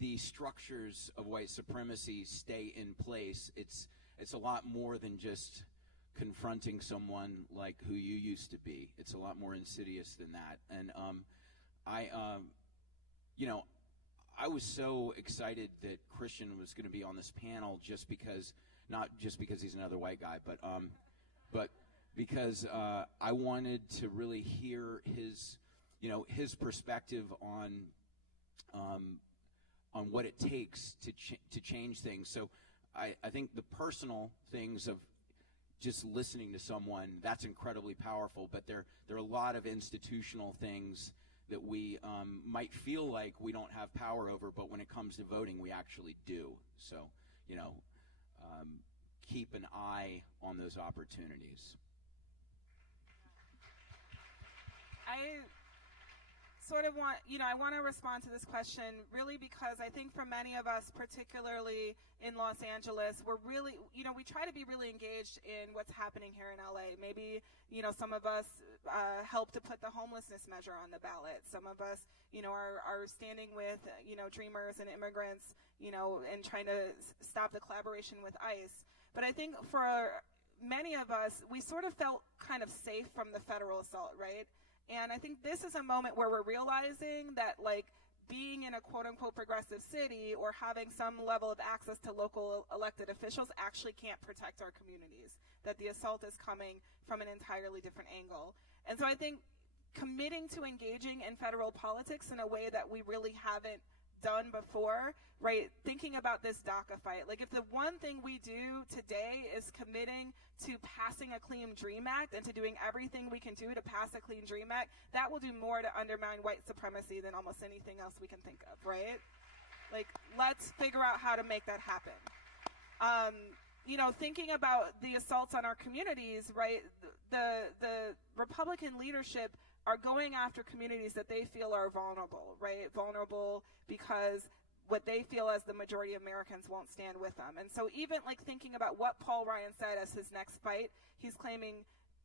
the structures of white supremacy stay in place, it's a lot more than just confronting someone like who you used to be. It's a lot more insidious than that. And I was so excited that Christian was going to be on this panel not just because he's another white guy, but because I wanted to really hear his perspective on what it takes to change things. So I think the personal things of just listening to someone, that's incredibly powerful, but there are a lot of institutional things that we might feel like we don't have power over, but when it comes to voting, we actually do. So, keep an eye on those opportunities. I sort of want to respond to this question really because I think for many of us, particularly in Los Angeles, we're really, we try to be really engaged in what's happening here in LA. Maybe, some of us help to put the homelessness measure on the ballot. Some of us, are standing with, dreamers and immigrants, and trying to stop the collaboration with ICE. But I think for many of us, we sort of felt kind of safe from the federal assault, right? And I think this is a moment where we're realizing that, being in a quote-unquote progressive city or having some level of access to local elected officials actually can't protect our communities, that the assault is coming from an entirely different angle. And so I think committing to engaging in federal politics in a way that we really haven't done before, right? Thinking about this DACA fight, like if the one thing we do today is committing to passing a Clean Dream Act and to doing everything we can do to pass a Clean Dream Act, that will do more to undermine white supremacy than almost anything else we can think of, right? Like, let's figure out how to make that happen. You know, thinking about the assaults on our communities, right, the Republican leadership are going after communities that they feel are vulnerable, right? Vulnerable because what they feel as the majority of Americans won't stand with them. And so even like thinking about what Paul Ryan said as his next fight, he's claiming,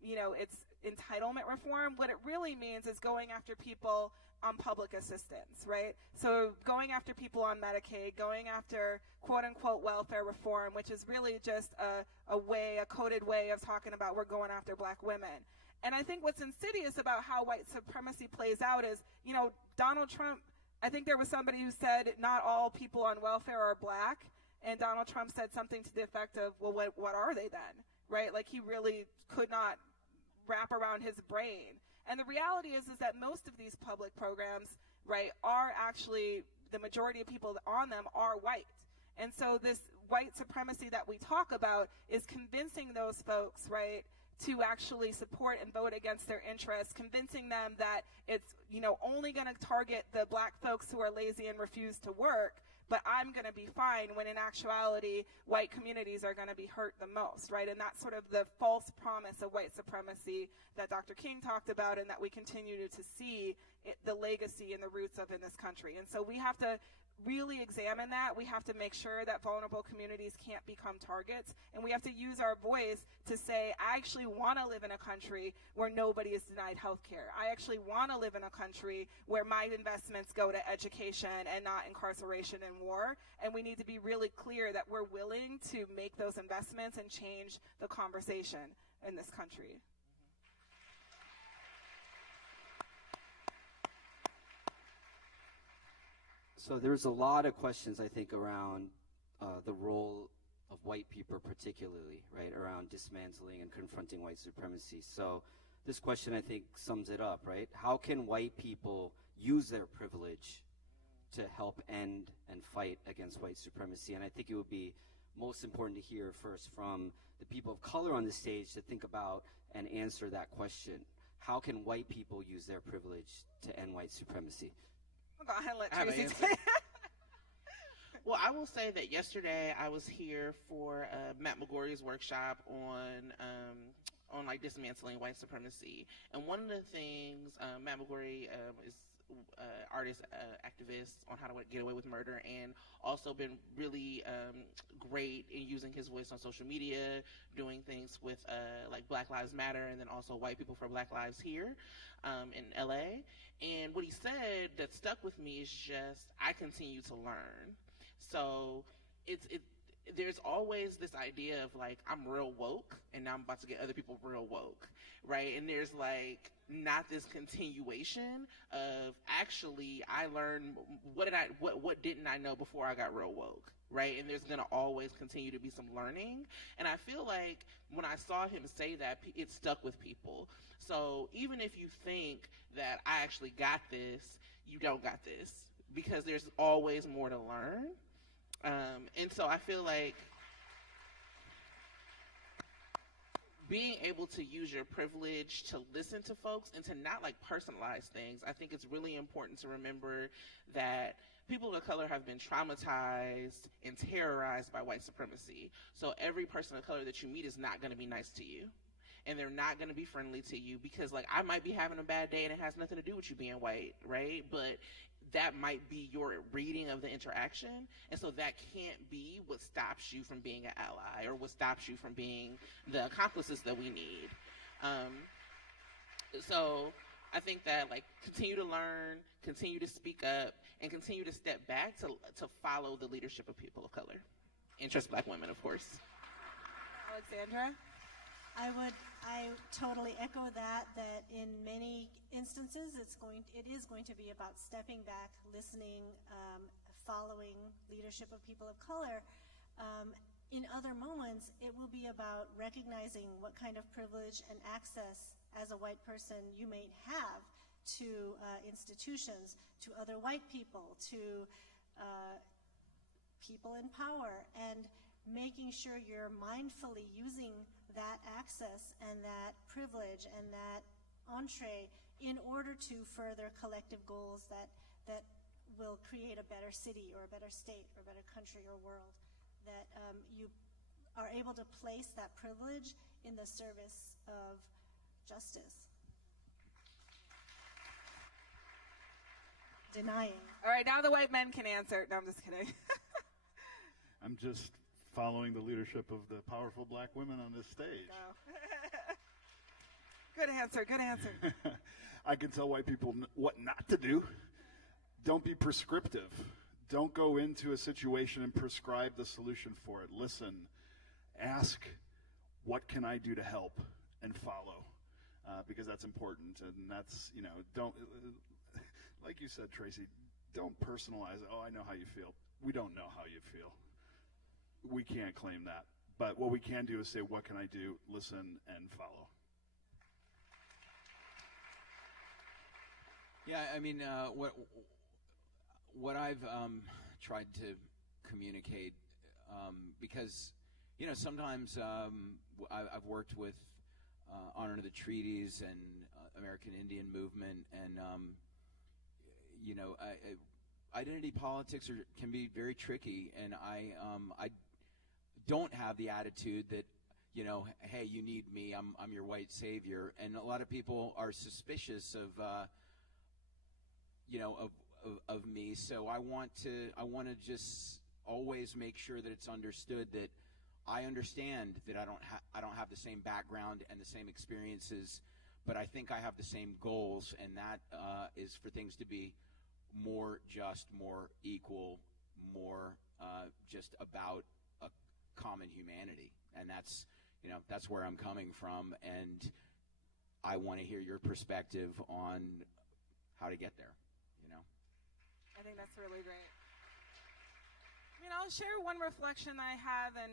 you know, it's entitlement reform. What it really means is going after people on public assistance, right? So going after people on Medicaid, going after quote-unquote welfare reform, which is really just a coded way of talking about we're going after black women. And I think what's insidious about how white supremacy plays out is, you know, Donald Trump, I think there was somebody who said not all people on welfare are black, and Donald Trump said something to the effect of, well, what are they then, right? Like he really could not wrap around his brain. And the reality is that most of these public programs, right, are actually, the majority of people on them are white. And so this white supremacy that we talk about is convincing those folks, right, to actually support and vote against their interests, convincing them that it's, you know, only going to target the black folks who are lazy and refuse to work, but I'm going to be fine, when in actuality, white communities are going to be hurt the most, right? And that's sort of the false promise of white supremacy that Dr. King talked about and that we continue to see the legacy and the roots of in this country. And so we have to really examine that. We have to make sure that vulnerable communities can't become targets, and we have to use our voice to say, I actually want to live in a country where nobody is denied health care. I actually want to live in a country where my investments go to education and not incarceration and war, and we need to be really clear that we're willing to make those investments and change the conversation in this country. So there's a lot of questions, I think, around the role of white people particularly, right, around dismantling and confronting white supremacy. So this question, I think, sums it up, right? How can white people use their privilege to help end and fight against white supremacy? And I think it would be most important to hear first from the people of color on the stage to think about and answer that question. How can white people use their privilege to end white supremacy? Go ahead and let Tracy say. Well, I will say that yesterday I was here for Matt McGorry's workshop on like dismantling white supremacy, and one of the things Matt McGorry is artist, activist on how to get away with murder, and also been really great in using his voice on social media, doing things with like Black Lives Matter, and then also White People for Black Lives here in LA. And what he said that stuck with me is just, I continue to learn. So there's always this idea of like, I'm real woke, and now I'm about to get other people real woke, right? And there's like not this continuation of actually I learned what didn't I know before I got real woke, right? And there's gonna always continue to be some learning. And I feel like when I saw him say that, it stuck with people. So even if you think that I actually got this, you don't got this, because there's always more to learn. And so I feel like being able to use your privilege to listen to folks and to not like personalize things, I think it's really important to remember that people of color have been traumatized and terrorized by white supremacy. So every person of color that you meet is not going to be nice to you. And they're not going to be friendly to you, because like I might be having a bad day and it has nothing to do with you being white, right? But that might be your reading of the interaction, and so that can't be what stops you from being an ally or what stops you from being the accomplices that we need. So I think that like continue to learn, continue to speak up, and continue to step back to follow the leadership of people of color, and trust Black women, of course. Alexandra? I totally echo that in many instances it is going to be about stepping back, listening, following leadership of people of color. In other moments, it will be about recognizing what kind of privilege and access as a white person you may have to institutions, to other white people, to people in power, and making sure you're mindfully using that access and that privilege and that entree in order to further collective goals that will create a better city or a better state or a better country or world, that you are able to place that privilege in the service of justice. Denying. All right, now the white men can answer. No, I'm just kidding. I'm just following the leadership of the powerful black women on this stage. Good answer, good answer. I can tell white people what not to do. Don't be prescriptive. Don't go into a situation and prescribe the solution for it. Listen, ask, what can I do to help, and follow, because that's important. And that's, don't, like you said, Tracy, don't personalize it. Oh, I know how you feel. We don't know how you feel. We can't claim that. But what we can do is say, what can I do? Listen and follow. Yeah, I mean, what I've tried to communicate, because, sometimes I've worked with Honor to the Treaties and American Indian Movement, and, identity politics can be very tricky, and I don't have the attitude that, hey, you need me, I'm your white savior, and a lot of people are suspicious of of me. So I want to just always make sure that it's understood that I understand that I don't have the same background and the same experiences, but I think I have the same goals, and that is for things to be more just, more equal, more just about a common humanity. And that's where I'm coming from, and I want to hear your perspective on how to get there. I think that's really great. I'll share one reflection I have, and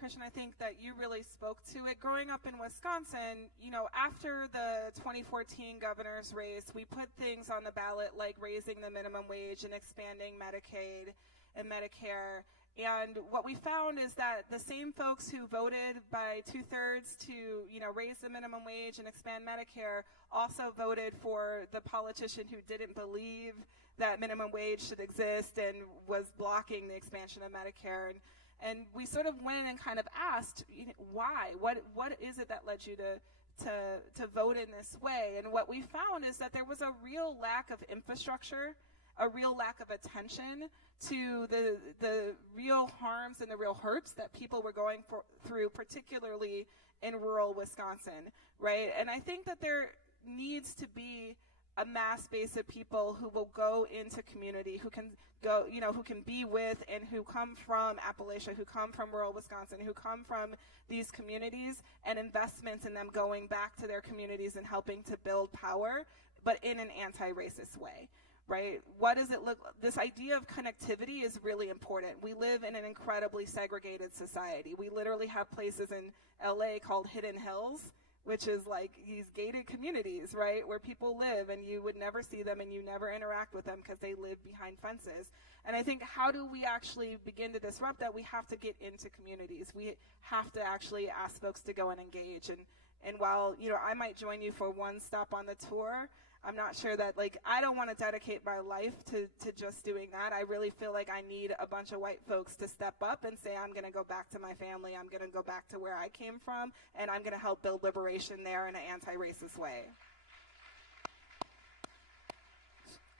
Christian, I think that you really spoke to it. Growing up in Wisconsin, after the 2014 governor's race, we put things on the ballot like raising the minimum wage and expanding Medicaid and Medicare. And what we found is that the same folks who voted by 2/3 to, raise the minimum wage and expand Medicare also voted for the politician who didn't believe that minimum wage should exist and was blocking the expansion of Medicare. And we sort of went and kind of asked, why? What is it that led you to vote in this way? And what we found is that there was a real lack of infrastructure, a real lack of attention to the real harms and the real hurts that people were going through, particularly in rural Wisconsin, right? And I think that there needs to be a mass base of people who will go into community, who can go, who can be with and who come from Appalachia, who come from rural Wisconsin, who come from these communities, and investments in them going back to their communities and helping to build power, but in an anti-racist way. Right? What does it look? This idea of connectivity is really important. We live in an incredibly segregated society. We literally have places in LA called Hidden Hills, which is like these gated communities, right, where people live, and you would never see them and you never interact with them because they live behind fences. And I think, how do we actually begin to disrupt that? We have to get into communities. We have to actually ask folks to go and engage. And while, I might join you for one stop on the tour, I'm not sure that, I don't want to dedicate my life to just doing that. I really feel like I need a bunch of white folks to step up and say, I'm going to go back to my family, I'm going to go back to where I came from, and I'm going to help build liberation there in an anti-racist way.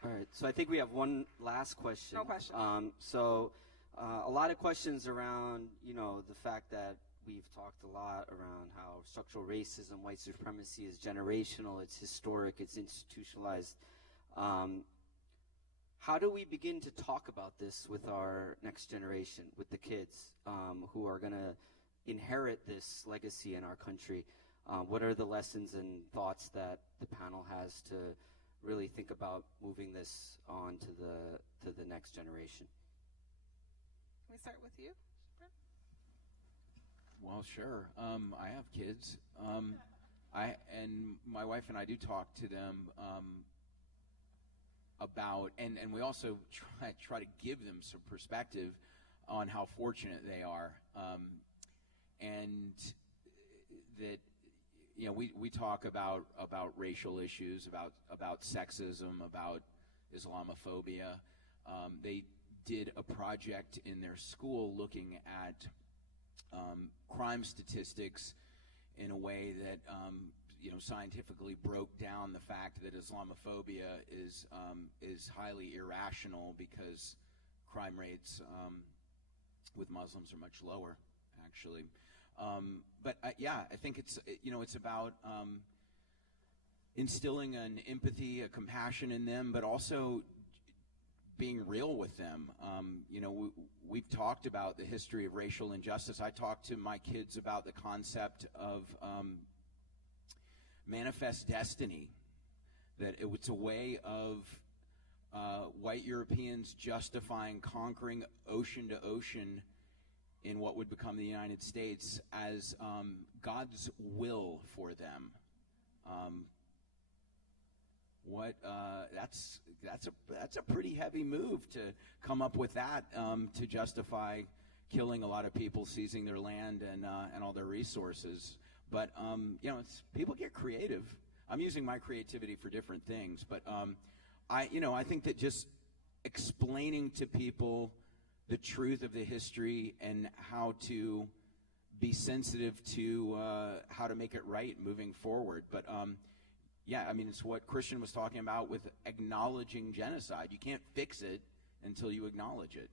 All right, so I think we have one last question. No question. A lot of questions around, the fact that we've talked a lot around how structural racism, white supremacy is generational, it's historic, it's institutionalized. How do we begin to talk about this with our next generation, with the kids who are going to inherit this legacy in our country? What are the lessons and thoughts that the panel has to really think about moving this on to the next generation? Can we start with you? Well, sure. I have kids. And my wife and I do talk to them about, and we also try to give them some perspective on how fortunate they are, and that, you know, we talk about racial issues, about sexism, about Islamophobia. They did a project in their school looking at crime statistics in a way that you know, scientifically broke down the fact that Islamophobia is highly irrational because crime rates with Muslims are much lower, actually. But yeah, I think it's, you know, it's about instilling an empathy, a compassion in them, but also being real with them. You know, we've talked about the history of racial injustice. I talk to my kids about the concept of manifest destiny, that it's a way of white Europeans justifying conquering ocean to ocean in what would become the United States as God's will for them. That's a pretty heavy move to come up with that, to justify killing a lot of people, seizing their land and all their resources. But you know, people get creative. I'm using my creativity for different things, but I think that just explaining to people the truth of the history and how to be sensitive to how to make it right moving forward. But yeah, I mean, it's what Christian was talking about with acknowledging genocide. You can't fix it until you acknowledge it.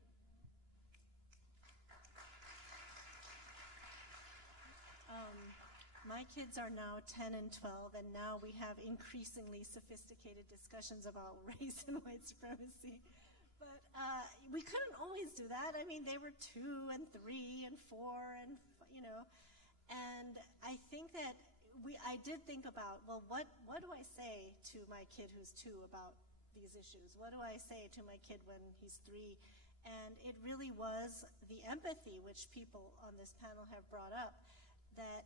My kids are now 10 and 12, and now we have increasingly sophisticated discussions about race and white supremacy. But we couldn't always do that. I mean, they were 2 and 3 and 4, and you know, and I think that I did think about, well, what do I say to my kid who's 2 about these issues? What do I say to my kid when he's 3? And it really was the empathy, which people on this panel have brought up, that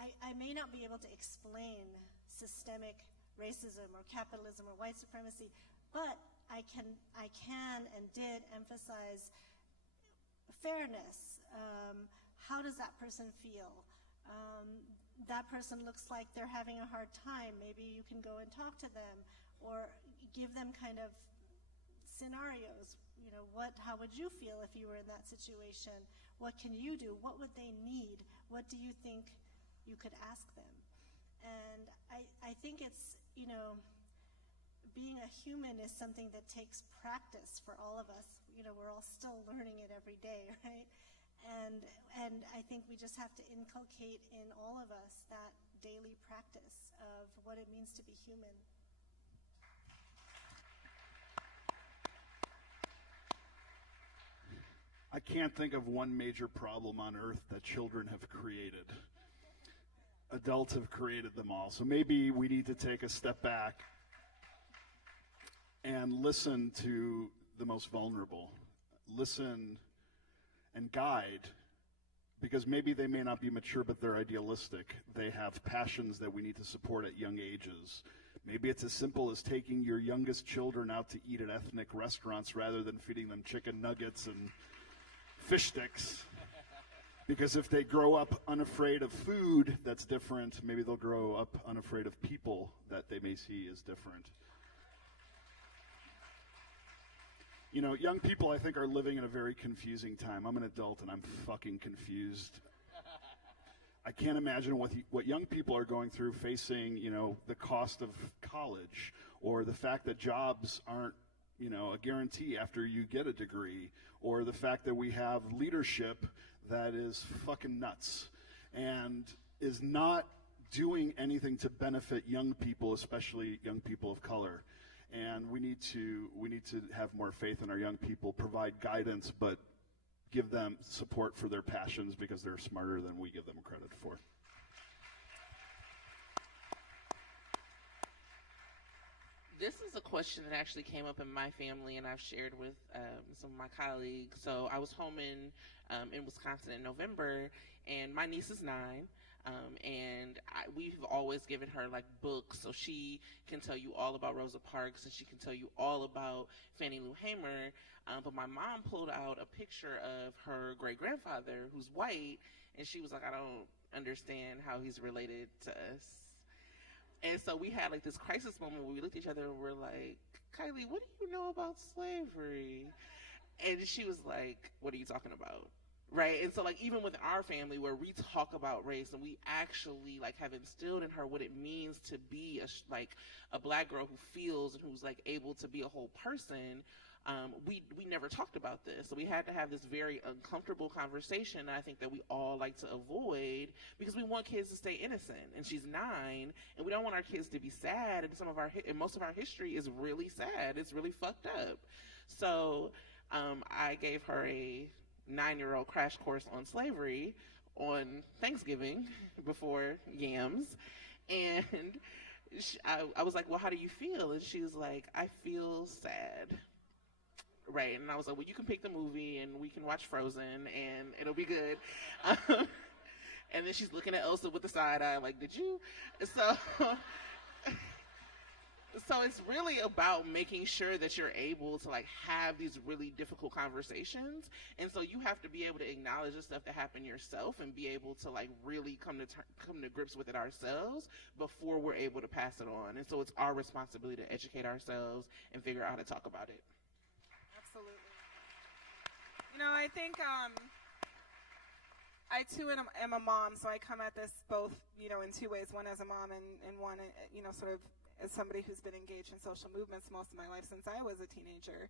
I may not be able to explain systemic racism or capitalism or white supremacy, but I can and did emphasize fairness. How does that person feel? That person looks like they're having a hard time. Maybe you can go and talk to them, or give them kind of scenarios. You know, how would you feel if you were in that situation? What can you do? What would they need? What do you think you could ask them? And I think it's, you know, being a human is something that takes practice for all of us. You know, we're all still learning it every day, right? And I think we just have to inculcate in all of us that daily practice of what it means to be human. I can't think of one major problem on earth that children have created. Adults have created them all. So maybe we need to take a step back and listen to the most vulnerable. Listen and guide, because maybe they may not be mature, but they're idealistic. They have passions that we need to support at young ages. Maybe it's as simple as taking your youngest children out to eat at ethnic restaurants rather than feeding them chicken nuggets and fish sticks. Because if they grow up unafraid of food that's different, maybe they'll grow up unafraid of people that they may see as different. You know, young people, I think, are living in a very confusing time. I'm an adult and I'm fucking confused. I can't imagine what young people are going through, facing, you know, the cost of college, or the fact that jobs aren't, you know, a guarantee after you get a degree, or the fact that we have leadership that is fucking nuts and is not doing anything to benefit young people, especially young people of color. And we need to have more faith in our young people, provide guidance, but give them support for their passions, because they're smarter than we give them credit for. This is a question that actually came up in my family, and I've shared with some of my colleagues. So I was home in Wisconsin in November, and my niece is 9. And we've always given her like books so she can tell you all about Rosa Parks and she can tell you all about Fannie Lou Hamer. But my mom pulled out a picture of her great-grandfather who's white, and she was like, I don't understand how he's related to us. And so we had like this crisis moment where we looked at each other and we're like, Kylie, what do you know about slavery? And she was like, what are you talking about? Right. And so like even with our family where we talk about race and we actually like have instilled in her what it means to be a black girl who feels and who's like able to be a whole person, we never talked about this. So we had to have this very uncomfortable conversation. And I think that we all like to avoid because we want kids to stay innocent. And she's 9 and we don't want our kids to be sad. And most of our history is really sad. It's really fucked up. So I gave her a 9-year-old crash course on slavery on Thanksgiving before yams. And I was like, well, how do you feel? And she was like, I feel sad. Right. And I was like, well, you can pick the movie and we can watch Frozen and it'll be good. And then she's looking at Elsa with the side eye like, did you? So it's really about making sure that you're able to like have these really difficult conversations. And so you have to be able to acknowledge the stuff that happened yourself and be able to like really come to grips with it ourselves before we're able to pass it on. And so it's our responsibility to educate ourselves and figure out how to talk about it. Absolutely. You know, I think I too am a mom, so I come at this both, you know, in 2 ways. One as a mom and one, you know, sort of as somebody who's been engaged in social movements most of my life since I was a teenager.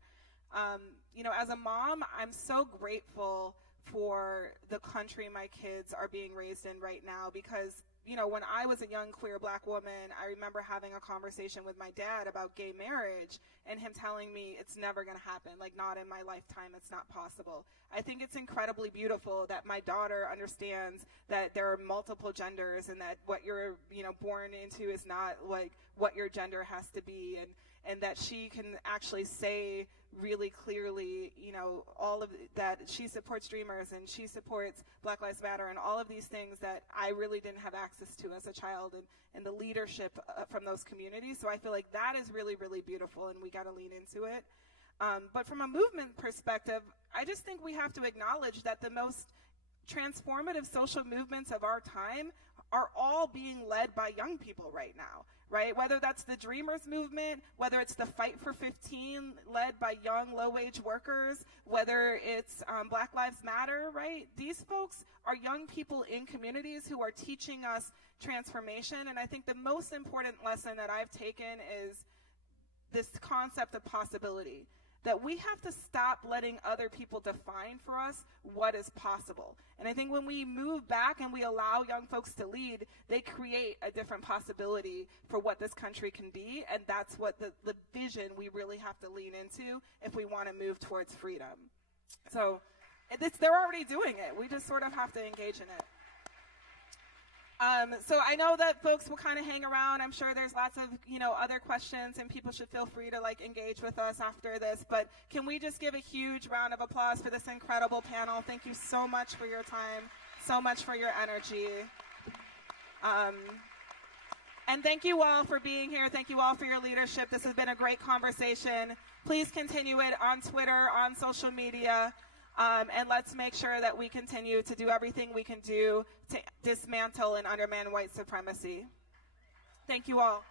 You know, as a mom, I'm so grateful for the country my kids are being raised in right now because, you know, when I was a young queer black woman, I remember having a conversation with my dad about gay marriage and him telling me it's never going to happen, like not in my lifetime, it's not possible. I think it's incredibly beautiful that my daughter understands that there are multiple genders and that what you're, you know, born into is not like what your gender has to be, and that she can actually say really clearly, you know, all of that she supports Dreamers and she supports Black Lives Matter and all of these things that I really didn't have access to as a child, and the leadership from those communities. So I feel like that is really, really beautiful, and we got to lean into it. But from a movement perspective, I just think we have to acknowledge that the most transformative social movements of our time are all being led by young people right now, right? Whether that's the Dreamers movement, whether it's the Fight for 15 led by young low-wage workers, whether it's Black Lives Matter, right? These folks are young people in communities who are teaching us transformation. And I think the most important lesson that I've taken is this concept of possibility, that we have to stop letting other people define for us what is possible. And I think when we move back and we allow young folks to lead, they create a different possibility for what this country can be, and that's what the vision we really have to lean into if we want to move towards freedom. So they're already doing it. We just sort of have to engage in it. So I know that folks will kind of hang around. I'm sure there's lots of, you know, other questions, and people should feel free to like engage with us after this. But can we just give a huge round of applause for this incredible panel? Thank you so much for your time, so much for your energy. And thank you all for being here. Thank you all for your leadership. This has been a great conversation. Please continue it on Twitter, on social media. And let's make sure that we continue to do everything we can do to dismantle and undermine white supremacy. Thank you all.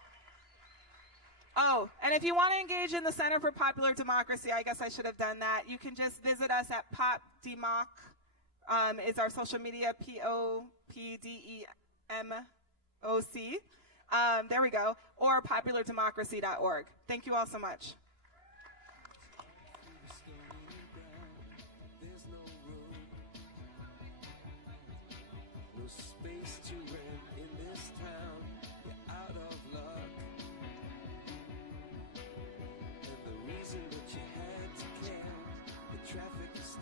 Oh, and if you want to engage in the Center for Popular Democracy, I guess I should have done that. You can just visit us at PopDemoc, is our social media, POPDEMOC. There we go. Or populardemocracy.org. Thank you all so much.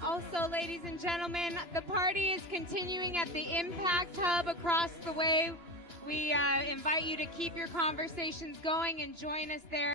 Also, ladies and gentlemen, the party is continuing at the Impact Hub across the way. We invite you to keep your conversations going and join us there.